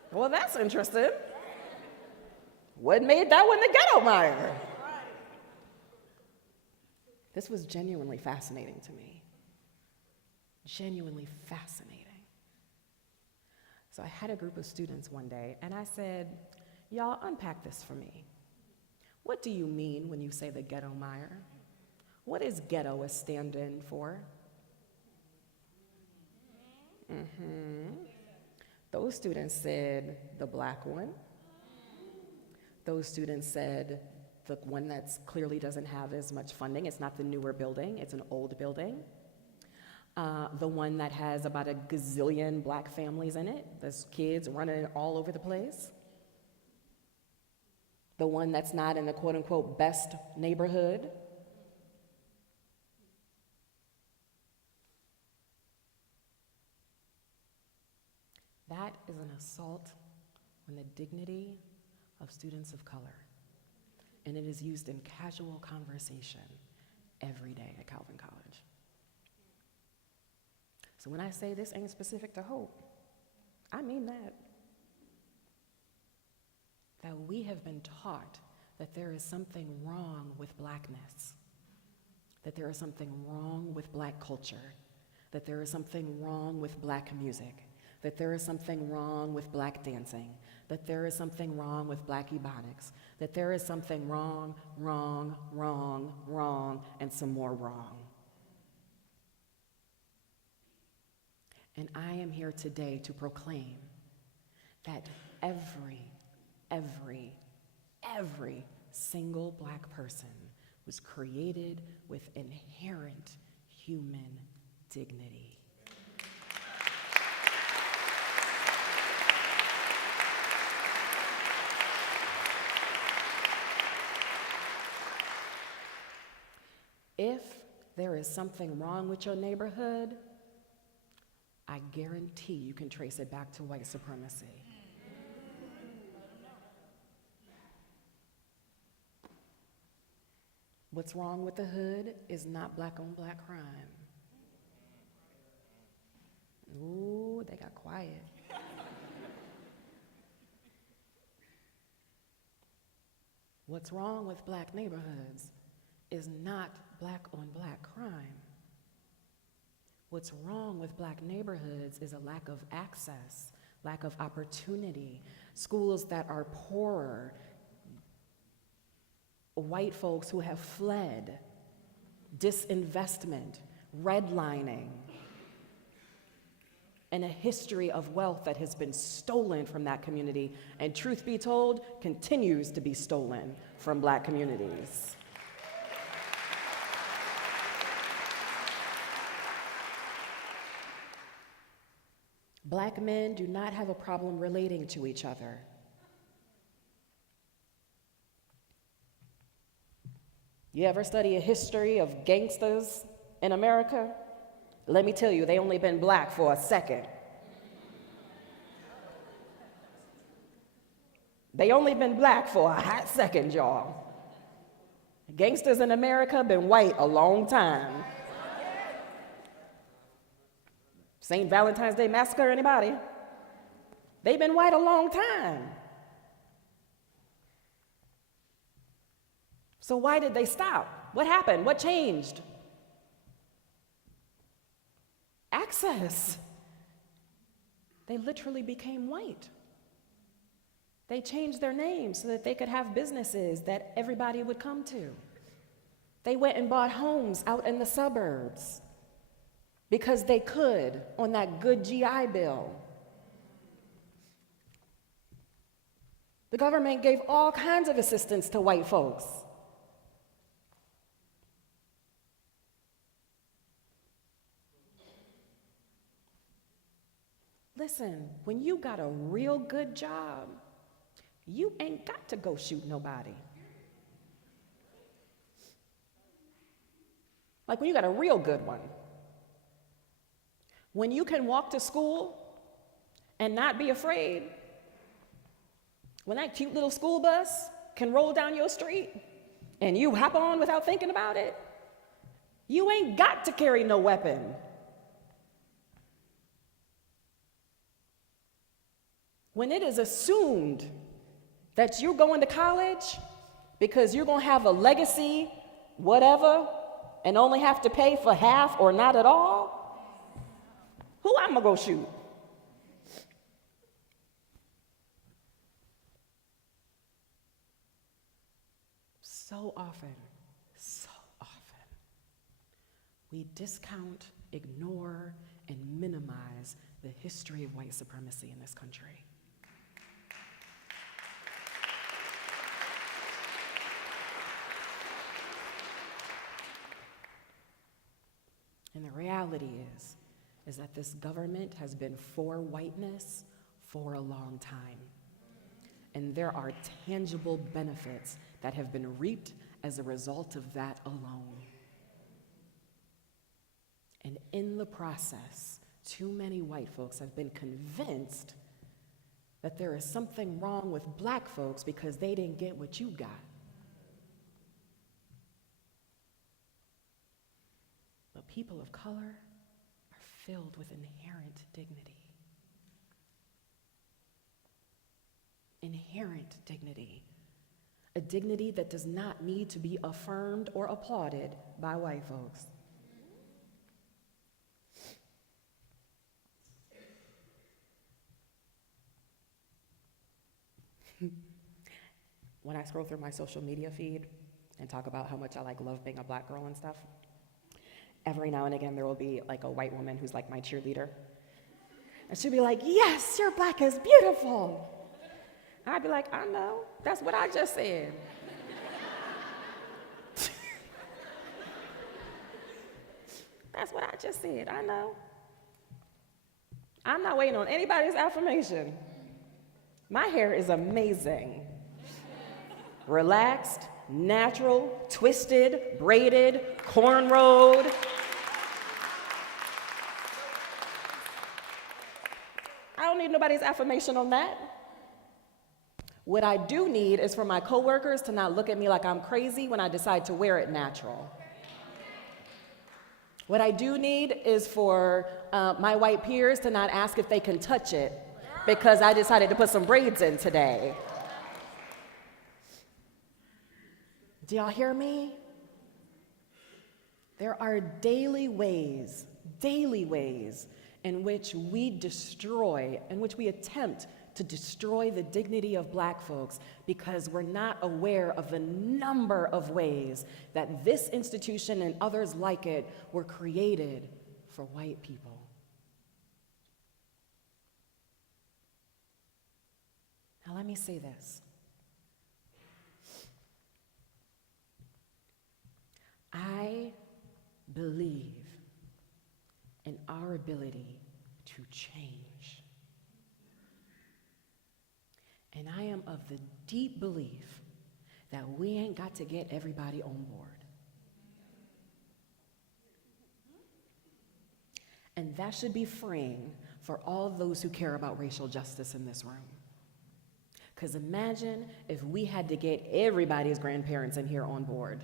Well, that's interesting. What made that one the ghetto mire? This was genuinely fascinating to me. Genuinely fascinating. So I had a group of students one day, and I said, y'all unpack this for me. What do you mean when you say the ghetto mire? What is ghetto a stand-in for? Those students said the black one. Those students said the one that clearly doesn't have as much funding. It's not the newer building, it's an old building. The one that has about a gazillion black families in it. There's kids running all over the place. The one that's not in the quote unquote best neighborhood. That is an assault on the dignity of students of color. And it is used in casual conversation every day at Calvin College. So when I say this ain't specific to Hope, I mean that. That we have been taught that there is something wrong with blackness, that there is something wrong with black culture, that there is something wrong with black music, that there is something wrong with black dancing, that there is something wrong with black ebonics, that there is something wrong, and some more wrong. And I am here today to proclaim that every single black person was created with inherent human dignity. If there is something wrong with your neighborhood, I guarantee you can trace it back to white supremacy. What's wrong with the hood is not black on black crime. Ooh, they got quiet. What's wrong with black neighborhoods is not black on black crime. What's wrong with black neighborhoods is a lack of access, lack of opportunity, schools that are poorer, white folks who have fled, disinvestment, redlining, and a history of wealth that has been stolen from that community, and truth be told, continues to be stolen from black communities. Black men do not have a problem relating to each other. You ever study a history of gangsters in America? Let me tell you, they only been black for a second. They only been black for a hot second, y'all. Gangsters in America been white a long time. St. Valentine's Day Massacre, anybody? They've been white a long time. So why did they stop? What happened? What changed? Access. They literally became white. They changed their names so that they could have businesses that everybody would come to. They went and bought homes out in the suburbs because they could on that good GI Bill. The government gave all kinds of assistance to white folks. Listen, when you got a real good job, you ain't got to go shoot nobody. Like when you got a real good one. When you can walk to school and not be afraid. When that cute little school bus can roll down your street and you hop on without thinking about it, you ain't got to carry no weapon. When it is assumed that you're going to college because you're going to have a legacy, whatever, and only have to pay for half or not at all, who I'm going to go shoot? So often, we discount, ignore, and minimize the history of white supremacy in this country. And the reality is that this government has been for whiteness for a long time. And there are tangible benefits that have been reaped as a result of that alone. And in the process, too many white folks have been convinced that there is something wrong with black folks because they didn't get what you got. But people of color are filled with inherent dignity. Inherent dignity. A dignity that does not need to be affirmed or applauded by white folks. When I scroll through my social media feed and talk about how much I love being a black girl and stuff, every now and again there will be like a white woman who's like my cheerleader. And she'll be like, yes, your black is beautiful. I'd be like, I know, that's what I just said. That's what I just said, I know. I'm not waiting on anybody's affirmation. My hair is amazing. Relaxed, natural, twisted, braided, cornrowed. I don't need nobody's affirmation on that. What I do need is for my coworkers to not look at me like I'm crazy when I decide to wear it natural. What I do need is for my white peers to not ask if they can touch it because I decided to put some braids in today. Do y'all hear me? There are daily ways in which we attempt to destroy the dignity of black folks because we're not aware of the number of ways that this institution and others like it were created for white people. Now let me say this. I believe in our ability to change. And I am of the deep belief that we ain't got to get everybody on board. And that should be freeing for all those who care about racial justice in this room. Because imagine if we had to get everybody's grandparents in here on board.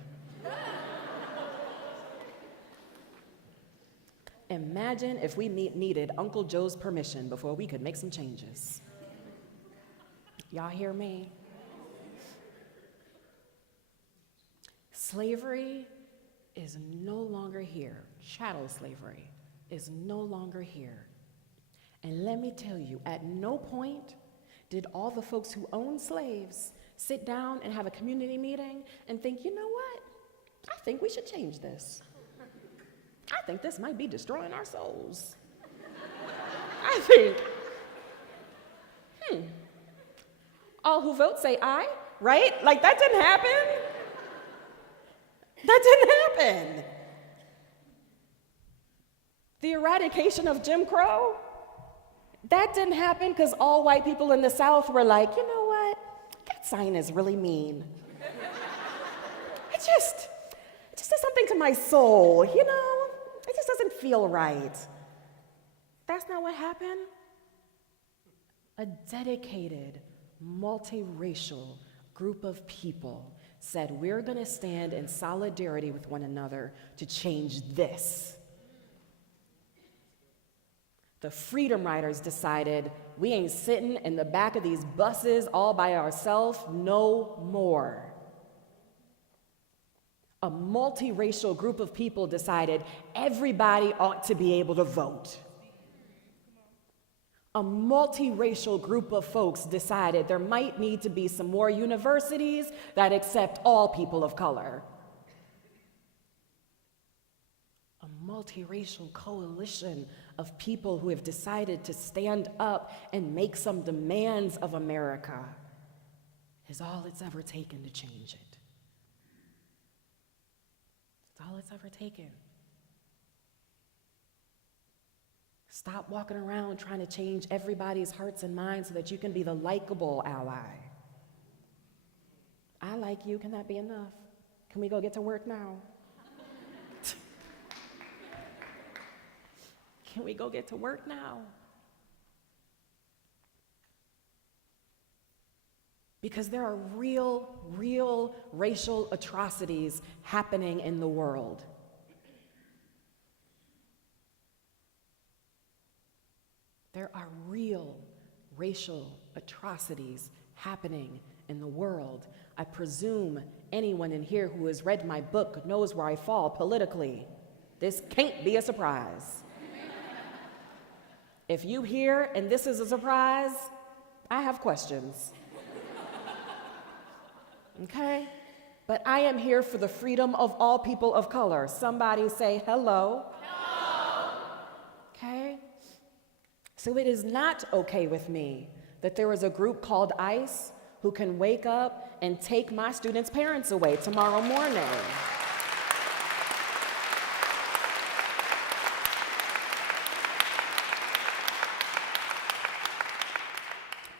Imagine if we needed Uncle Joe's permission before we could make some changes. Y'all hear me? Slavery is no longer here. Chattel slavery is no longer here. And let me tell you, at no point did all the folks who owned slaves sit down and have a community meeting and think, you know what? I think we should change this. I think this might be destroying our souls. I think, all who vote say aye, right? Like that didn't happen. That didn't happen. The eradication of Jim Crow, That didn't happen because all white people in the South were like, you know what? That sign is really mean. It just does something to my soul, you know? It just doesn't feel right. That's not what happened. A dedicated, multiracial group of people said, we're going to stand in solidarity with one another to change this. The Freedom Riders decided, we ain't sitting in the back of these buses all by ourselves no more. A multiracial group of people decided everybody ought to be able to vote. A multiracial group of folks decided there might need to be some more universities that accept all people of color. A multiracial coalition of people who have decided to stand up and make some demands of America is all it's ever taken to change it. It's all it's ever taken. Stop walking around trying to change everybody's hearts and minds so that you can be the likable ally. I like you, can that be enough? Can we go get to work now? Can we go get to work now? Because there are real racial atrocities happening in the world. There are real racial atrocities happening in the world. I presume anyone in here who has read my book knows where I fall politically. This can't be a surprise. If you hear and this is a surprise, I have questions. Okay? But I am here for the freedom of all people of color. Somebody say hello. Hello. Okay? So it is not okay with me that there is a group called ICE who can wake up and take my students' parents away tomorrow morning.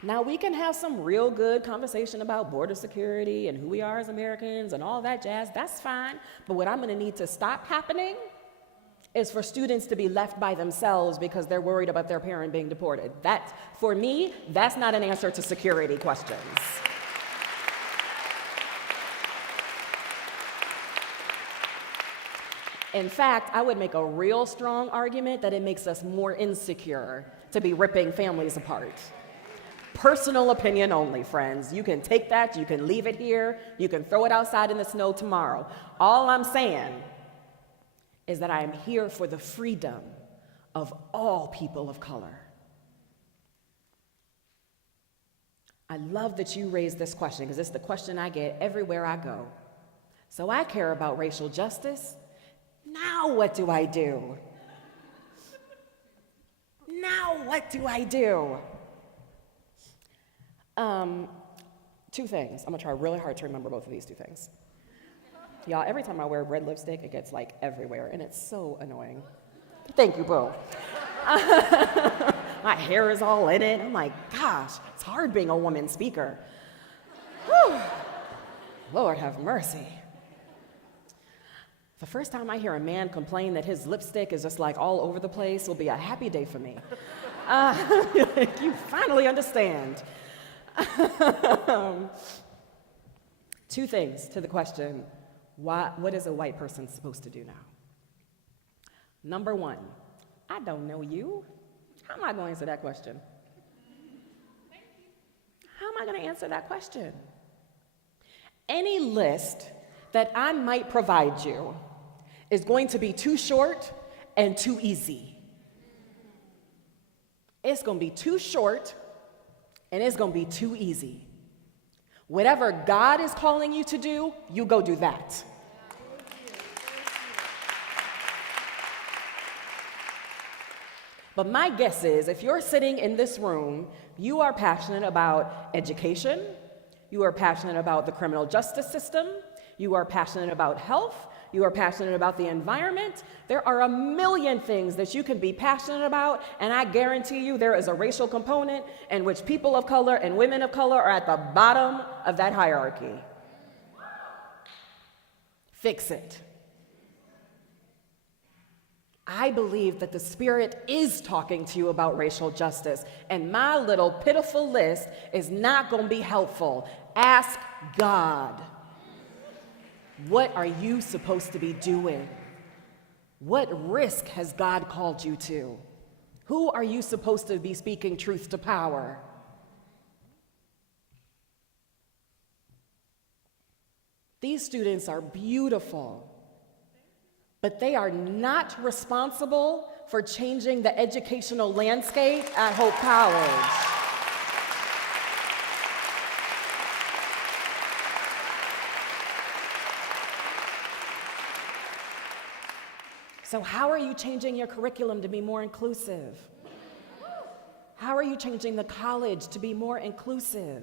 Now, we can have some real good conversation about border security and who we are as Americans and all that jazz. That's fine. But what I'm going to need to stop happening is for students to be left by themselves because they're worried about their parent being deported. That, for me, that's not an answer to security questions. In fact, I would make a real strong argument that it makes us more insecure to be ripping families apart. Personal opinion only, friends. You can take that, you can leave it here, you can throw it outside in the snow tomorrow. All I'm saying is that I am here for the freedom of all people of color. I love that you raised this question because it's the question I get everywhere I go. So I care about racial justice. Now what do I do? Now what do I do? Two things. I'm gonna try really hard to remember both of these two things. Y'all, every time I wear red lipstick, it gets like everywhere, and it's so annoying. Thank you, Boo. My hair is all in it. I'm like, gosh, it's hard being a woman speaker. Whew. Lord have mercy. The first time I hear a man complain that his lipstick is just like all over the place will be a happy day for me. You finally understand. Two things to the question, what is a white person supposed to do now? Number one, I don't know you. How am I going to answer that question? How am I going to answer that question? Any list that I might provide you is going to be too short and too easy. It's going to be too short and it's going to be too easy. Whatever God is calling you to do, you go do that. But my guess is if you're sitting in this room, you are passionate about education, you are passionate about the criminal justice system, you are passionate about health, You are passionate about the environment. There are a million things that you can be passionate about, and I guarantee you there is a racial component in which people of color and women of color are at the bottom of that hierarchy. Fix it. I believe that the Spirit is talking to you about racial justice, and my little pitiful list is not going to be helpful. Ask God. What are you supposed to be doing? What risk has God called you to? Who are you supposed to be speaking truth to power? These students are beautiful, but they are not responsible for changing the educational landscape at Hope College. So how are you changing your curriculum to be more inclusive? How are you changing the college to be more inclusive?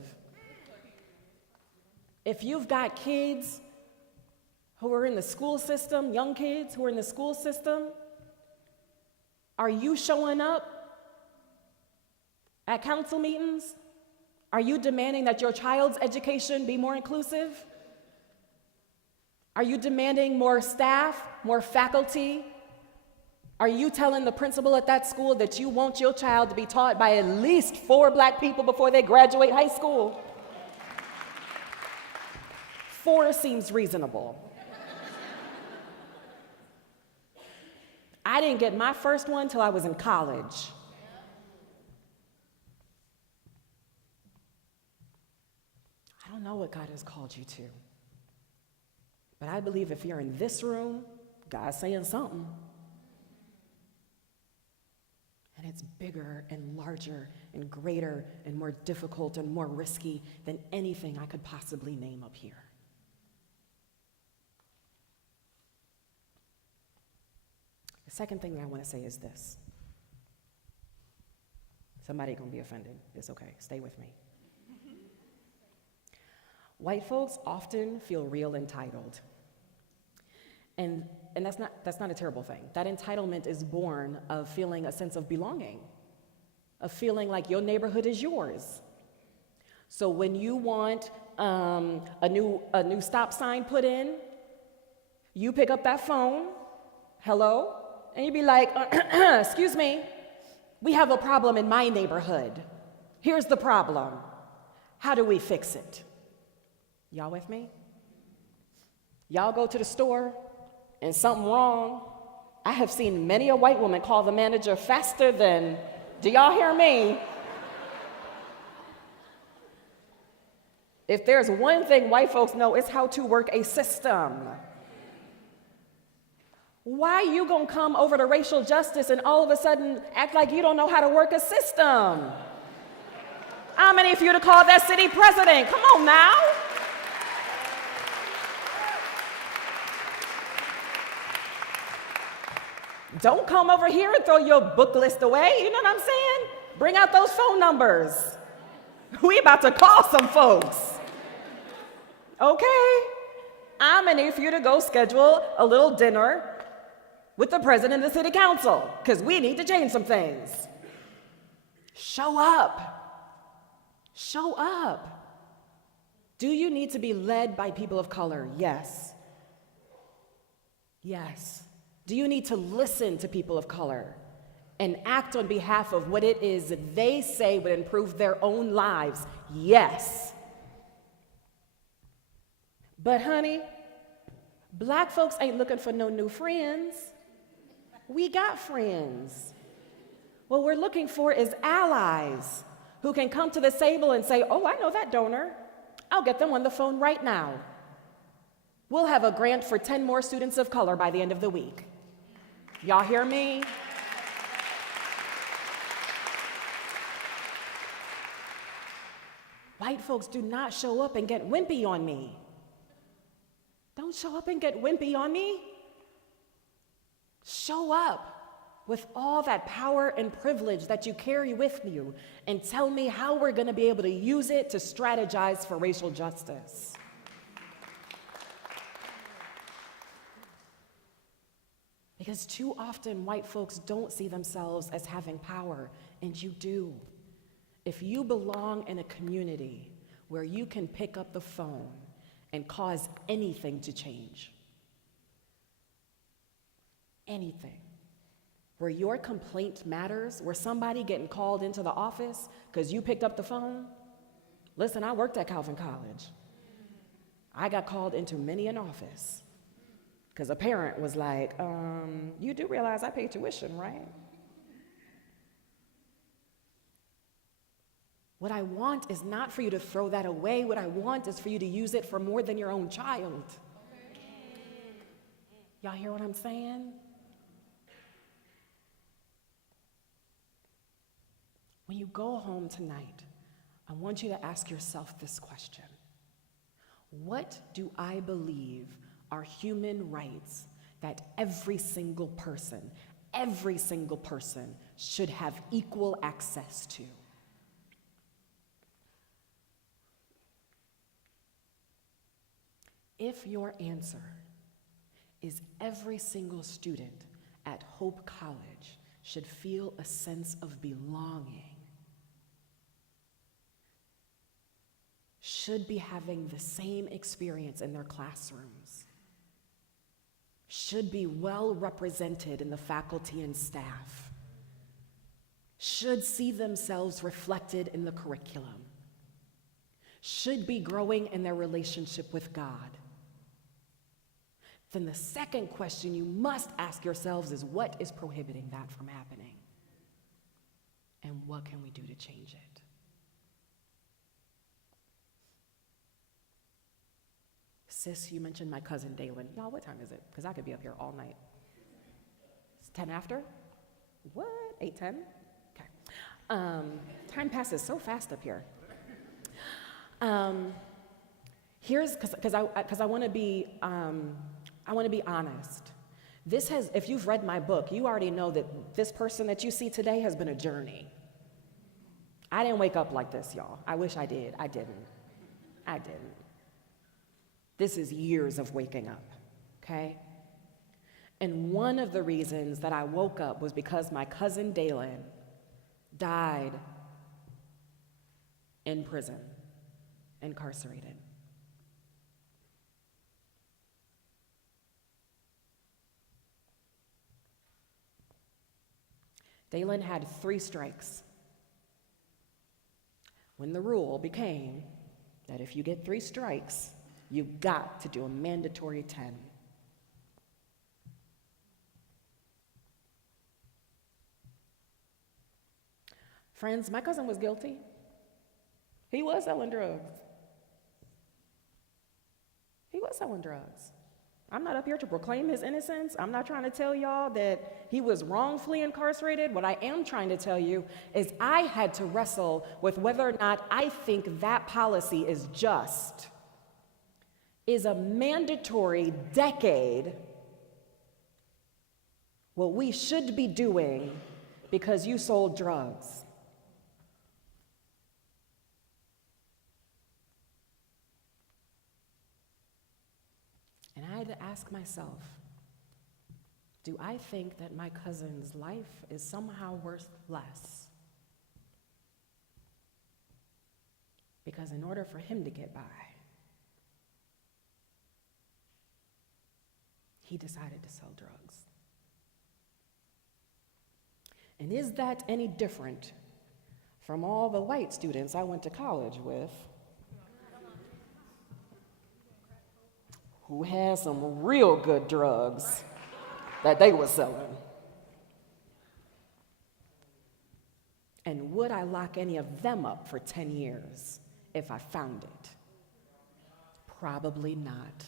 If you've got kids who are in the school system, young kids who are in the school system, are you showing up at council meetings? Are you demanding that your child's education be more inclusive? Are you demanding more staff, more faculty? Are you telling the principal at that school that you want your child to be taught by at least 4 Black people before they graduate high school? 4 seems reasonable. I didn't get my first one till I was in college. I don't know what God has called you to, but I believe if you're in this room, God's saying something. And it's bigger and larger and greater and more difficult and more risky than anything I could possibly name up here. The second thing that I want to say is this. Somebody gonna be offended. It's okay. Stay with me. White folks often feel real entitled. And that's not a terrible thing. That entitlement is born of feeling a sense of belonging, of feeling like your neighborhood is yours. So when you want a new stop sign put in, you pick up that phone, hello, and you be like, excuse me, we have a problem in my neighborhood. Here's the problem. How do we fix it? Y'all with me? Y'all go to the store and something wrong. I have seen many a white woman call the manager faster than, do y'all hear me? If there's one thing white folks know, it's how to work a system. Why you gonna come over to racial justice and all of a sudden act like you don't know how to work a system? How many of you to call that city president? Come on now. Don't come over here and throw your book list away, you know what I'm saying? Bring out those phone numbers. We about to call some folks. Okay, I'm gonna need for you to go schedule a little dinner with the president of the city council, because we need to change some things. Show up. Show up. Do you need to be led by people of color? Yes. Yes. Do you need to listen to people of color and act on behalf of what it is that they say would improve their own lives? Yes. But honey, Black folks ain't looking for no new friends. We got friends. What we're looking for is allies who can come to the table and say, oh, I know that donor. I'll get them on the phone right now. We'll have a grant for 10 more students of color by the end of the week. Y'all hear me? White folks do not show up and get wimpy on me. Don't show up and get wimpy on me. Show up with all that power and privilege that you carry with you and tell me how we're going to be able to use it to strategize for racial justice. Because too often white folks don't see themselves as having power, and you do. If you belong in a community where you can pick up the phone and cause anything to change, anything, where your complaint matters, where somebody getting called into the office because you picked up the phone. Listen, I worked at Calvin College. I got called into many an office because a parent was like, you do realize I pay tuition, right? What I want is not for you to throw that away. What I want is for you to use it for more than your own child. Y'all hear what I'm saying? When you go home tonight, I want you to ask yourself this question. What do I believe are human rights that every single person should have equal access to? If your answer is every single student at Hope College should feel a sense of belonging, should be having the same experience in their classrooms, should be well represented in the faculty and staff, should see themselves reflected in the curriculum, should be growing in their relationship with God, then the second question you must ask yourselves is, what is prohibiting that from happening? And what can we do to change it? Sis, you mentioned my cousin Dalen. Y'all, what time is it? Because I could be up here all night. It's 10 after? What? 8:10? Okay. Time passes so fast up here. Here's, because I want to be honest. This has, if you've read my book, you already know that this person that you see today has been a journey. I didn't wake up like this, y'all. I wish I did. I didn't. This is years of waking up, okay? And one of the reasons that I woke up was because my cousin Dalen died in prison, incarcerated. Dalen had 3 strikes. When the rule became that if you get 3 strikes, you got to do a mandatory 10. Friends, my cousin was guilty. He was selling drugs. I'm not up here to proclaim his innocence. I'm not trying to tell y'all that he was wrongfully incarcerated. What I am trying to tell you is I had to wrestle with whether or not I think that policy is just. Is a mandatory decade what we should be doing because you sold drugs? And I had to ask myself, do I think that my cousin's life is somehow worth less? Because in order for him to get by, he decided to sell drugs. And is that any different from all the white students I went to college with who had some real good drugs that they were selling? And would I lock any of them up for 10 years if I found it? Probably not.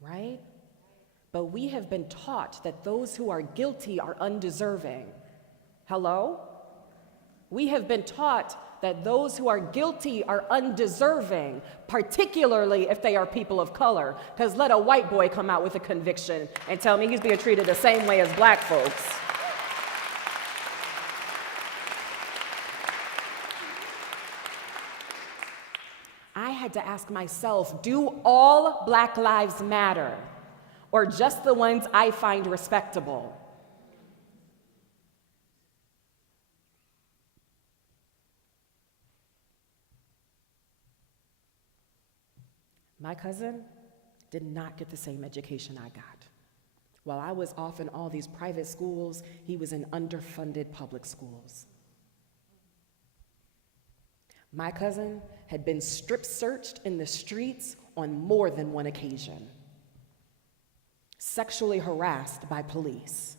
Right? But we have been taught that those who are guilty are undeserving. Hello? We have been taught that those who are guilty are undeserving, particularly if they are people of color. Because let a white boy come out with a conviction and tell me he's being treated the same way as black folks. I had to ask myself, do all Black lives matter? or just the ones I find respectable? My cousin did not get the same education I got. While I was off in all these private schools, he was in underfunded public schools. My cousin had been strip searched in the streets on more than one occasion, sexually harassed by police.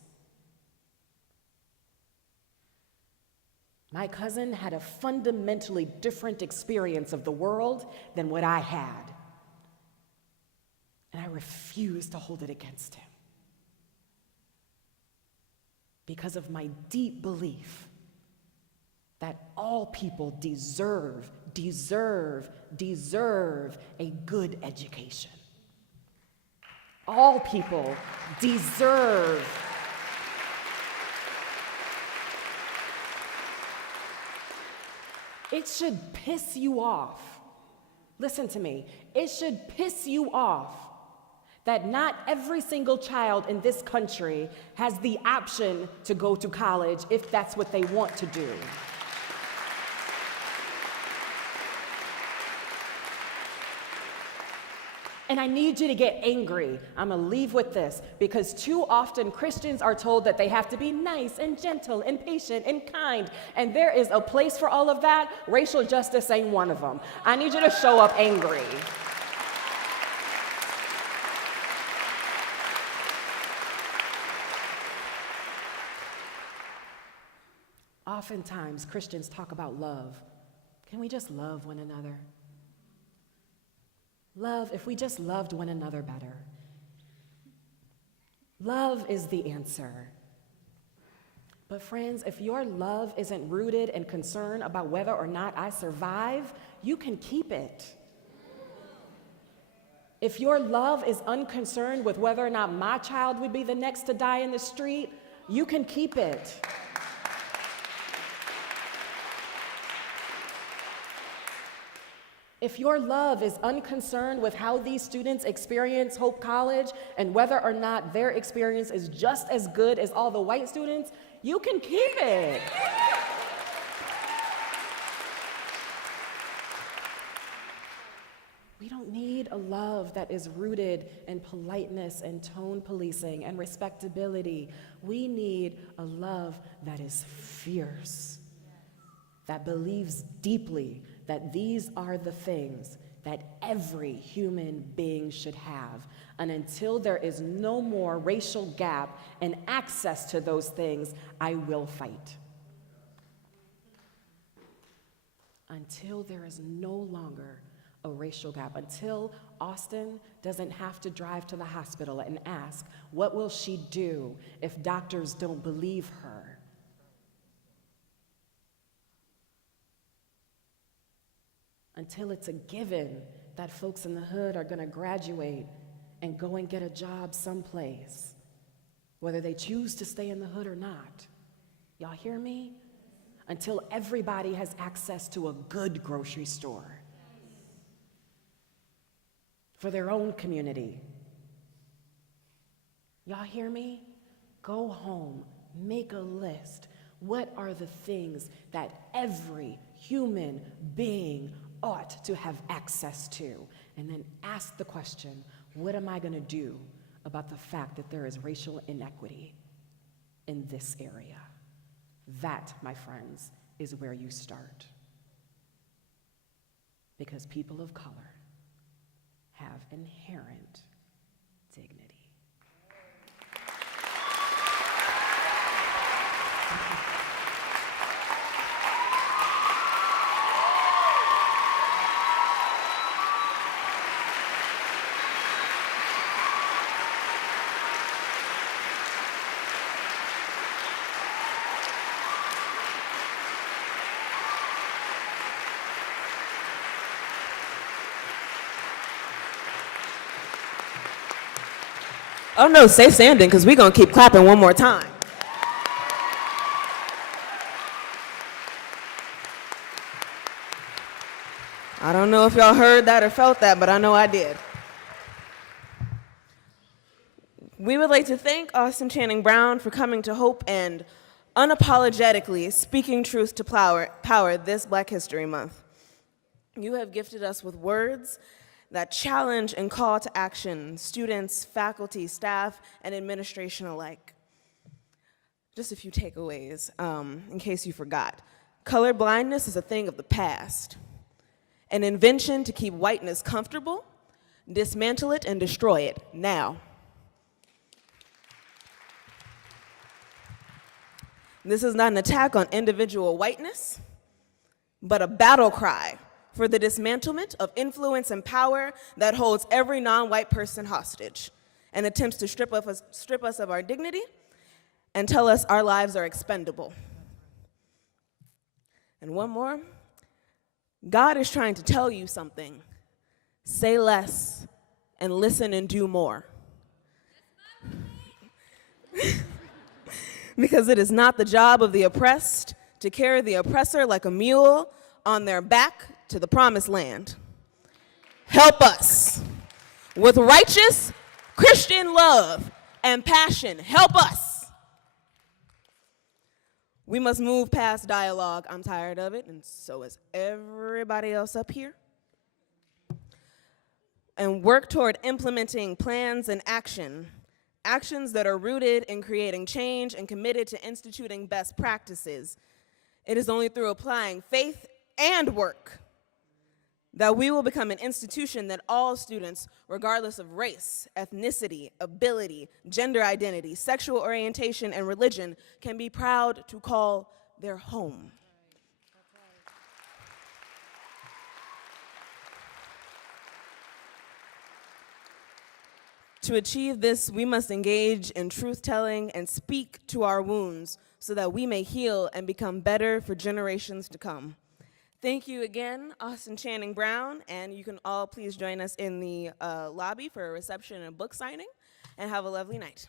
My cousin had a fundamentally different experience of the world than what I had, and I refused to hold it against him because of my deep belief that all people deserve a good education. All people deserve. It should piss you off. Listen to me. It should piss you off that not every single child in this country has the option to go to college if that's what they want to do. And I need you to get angry. I'm gonna leave with this, because too often Christians are told that they have to be nice and gentle and patient and kind, and there is a place for all of that. Racial justice ain't one of them. I need you to show up angry. Oftentimes, Christians talk about love. Can we just love one another? Love, if we just loved one another better. Love is the answer. But friends, if your love isn't rooted in concern about whether or not I survive, you can keep it. If your love is unconcerned with whether or not my child would be the next to die in the street, you can keep it. If your love is unconcerned with how these students experience Hope College and whether or not their experience is just as good as all the white students, you can keep it. We don't need a love that is rooted in politeness and tone policing and respectability. We need a love that is fierce, that believes deeply that these are the things that every human being should have. And until there is no more racial gap and access to those things, I will fight. Until there is no longer a racial gap, until Austin doesn't have to drive to the hospital and ask, what will she do if doctors don't believe her? Until it's a given that folks in the hood are gonna graduate and go and get a job someplace, whether they choose to stay in the hood or not. Y'all hear me? Until everybody has access to a good grocery store for their own community. Y'all hear me? Go home, make a list. What are the things that every human being ought to have access to? And then ask the question, what am I gonna do about the fact that there is racial inequity in this area? That, my friends, is where you start. Because people of color have inherent dignity. Oh no, stay standing, because we're going to keep clapping one more time. I don't know if y'all heard that or felt that, but I know I did. We would like to thank Austin Channing Brown for coming to Hope and unapologetically speaking truth to power this Black History Month. You have gifted us with words that challenge and call to action students, faculty, staff, and administration alike. Just a few takeaways, in case you forgot. Color blindness is a thing of the past, an invention to keep whiteness comfortable. Dismantle it and destroy it now. This is not an attack on individual whiteness, but a battle cry for the dismantlement of influence and power that holds every non-white person hostage and attempts to strip us of our dignity and tell us our lives are expendable. And one more, God is trying to tell you something. Say less and listen and do more. Because it is not the job of the oppressed to carry the oppressor like a mule on their back to the promised land. Help us with righteous Christian love and passion. Help us. We must move past dialogue. I'm tired of it, and so is everybody else up here. And work toward implementing plans and actions that are rooted in creating change and committed to instituting best practices. It is only through applying faith and work that we will become an institution that all students, regardless of race, ethnicity, ability, gender identity, sexual orientation, and religion, can be proud to call their home. To achieve this, we must engage in truth-telling and speak to our wounds so that we may heal and become better for generations to come. Thank you again, Austin Channing Brown, and you can all please join us in the lobby for a reception and book signing, and have a lovely night.